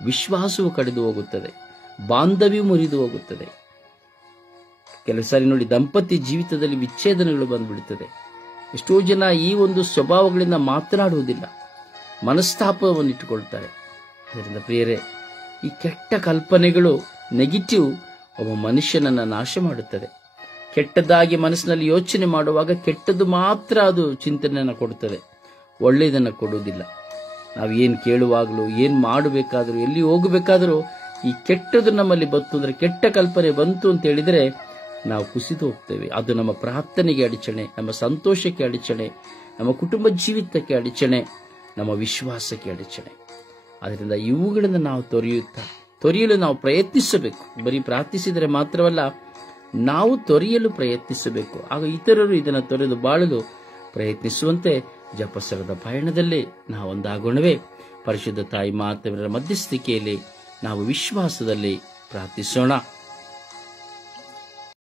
ವಿಶ್ವಾಸವು ಕಡಿದು ಹೋಗುತ್ತದೆ, ಬಾಂಧವ್ಯ ಮುರಿದು ಹೋಗುತ್ತದೆ. ಕೆಲವು ಸಾರಿ ನೋಡಿ, ದಾಂಪತ್ಯ ಜೀವಿತದಲ್ಲಿ ವಿಚ್ಛೇದನಗಳು ಬಂದ್ಬಿಡುತ್ತದೆ. ಎಷ್ಟೋ ಜನ ಈ ಒಂದು ಸ್ವಭಾವಗಳಿಂದ ಮಾತನಾಡುವುದಿಲ್ಲ, ಮನಸ್ತಾಪವನ್ನು ಇಟ್ಟುಕೊಳ್ತಾರೆ. ಅದರಿಂದ ಪ್ರಿಯರೇ, ಈ ಕೆಟ್ಟ ಕಲ್ಪನೆಗಳು, ನೆಗೆಟಿವ್, ಒಬ್ಬ ಮನುಷ್ಯನನ್ನ ನಾಶ ಮಾಡುತ್ತದೆ. ಕೆಟ್ಟದಾಗಿ ಮನಸ್ಸಿನಲ್ಲಿ ಯೋಚನೆ ಮಾಡುವಾಗ ಕೆಟ್ಟದ್ದು ಮಾತ್ರ ಅದು ಚಿಂತನೆಯನ್ನು ಕೊಡುತ್ತದೆ, ಒಳ್ಳೆಯದನ್ನು ಕೊಡುವುದಿಲ್ಲ. ನಾವು ಏನು ಕೇಳುವಾಗಲೂ, ಏನು ಮಾಡಬೇಕಾದ್ರೂ, ಎಲ್ಲಿ ಹೋಗಬೇಕಾದ್ರೂ ಈ ಕೆಟ್ಟದ್ದು ನಮ್ಮಲ್ಲಿ ಬಂತು ಅಂದ್ರೆ, ಕೆಟ್ಟ ಕಲ್ಪನೆ ಬಂತು ಅಂತ ಹೇಳಿದ್ರೆ ನಾವು ಕುಸಿದು ಹೋಗ್ತೇವೆ. ಅದು ನಮ್ಮ ಪ್ರಾರ್ಥನೆಗೆ ಅಡಚಣೆ, ನಮ್ಮ ಸಂತೋಷಕ್ಕೆ ಅಡಚಣೆ, ನಮ್ಮ ಕುಟುಂಬ ಜೀವಿತಕ್ಕೆ ಅಡಚಣೆ, ನಮ್ಮ ವಿಶ್ವಾಸಕ್ಕೆ ಅಡಚಣೆ. ಅದರಿಂದ ಇವುಗಳನ್ನು ನಾವು ತೊರೆಯಲು ನಾವು ಪ್ರಯತ್ನಿಸಬೇಕು. ಬರೀ ಪ್ರಾರ್ಥಿಸಿದರೆ ಮಾತ್ರವಲ್ಲ, ನಾವು ತೊರೆಯಲು ಪ್ರಯತ್ನಿಸಬೇಕು. ಆಗ ಇತರರು ಇದನ್ನು ತೊರೆದು ಬಾಳಲು ಪ್ರಯತ್ನಿಸುವಂತೆ ಜಪಸರದ ಪಯಣದಲ್ಲಿ ನಾವು ಒಂದಾಗೋಣವೇ. ಪರಿಶುದ್ಧ ತಾಯಿ ಮಾತೆಯವರ ಮಧ್ಯಸ್ಥಿಕೆಯಲ್ಲಿ ನಾವು ವಿಶ್ವಾಸದಲ್ಲಿ ಪ್ರಾರ್ಥಿಸೋಣ.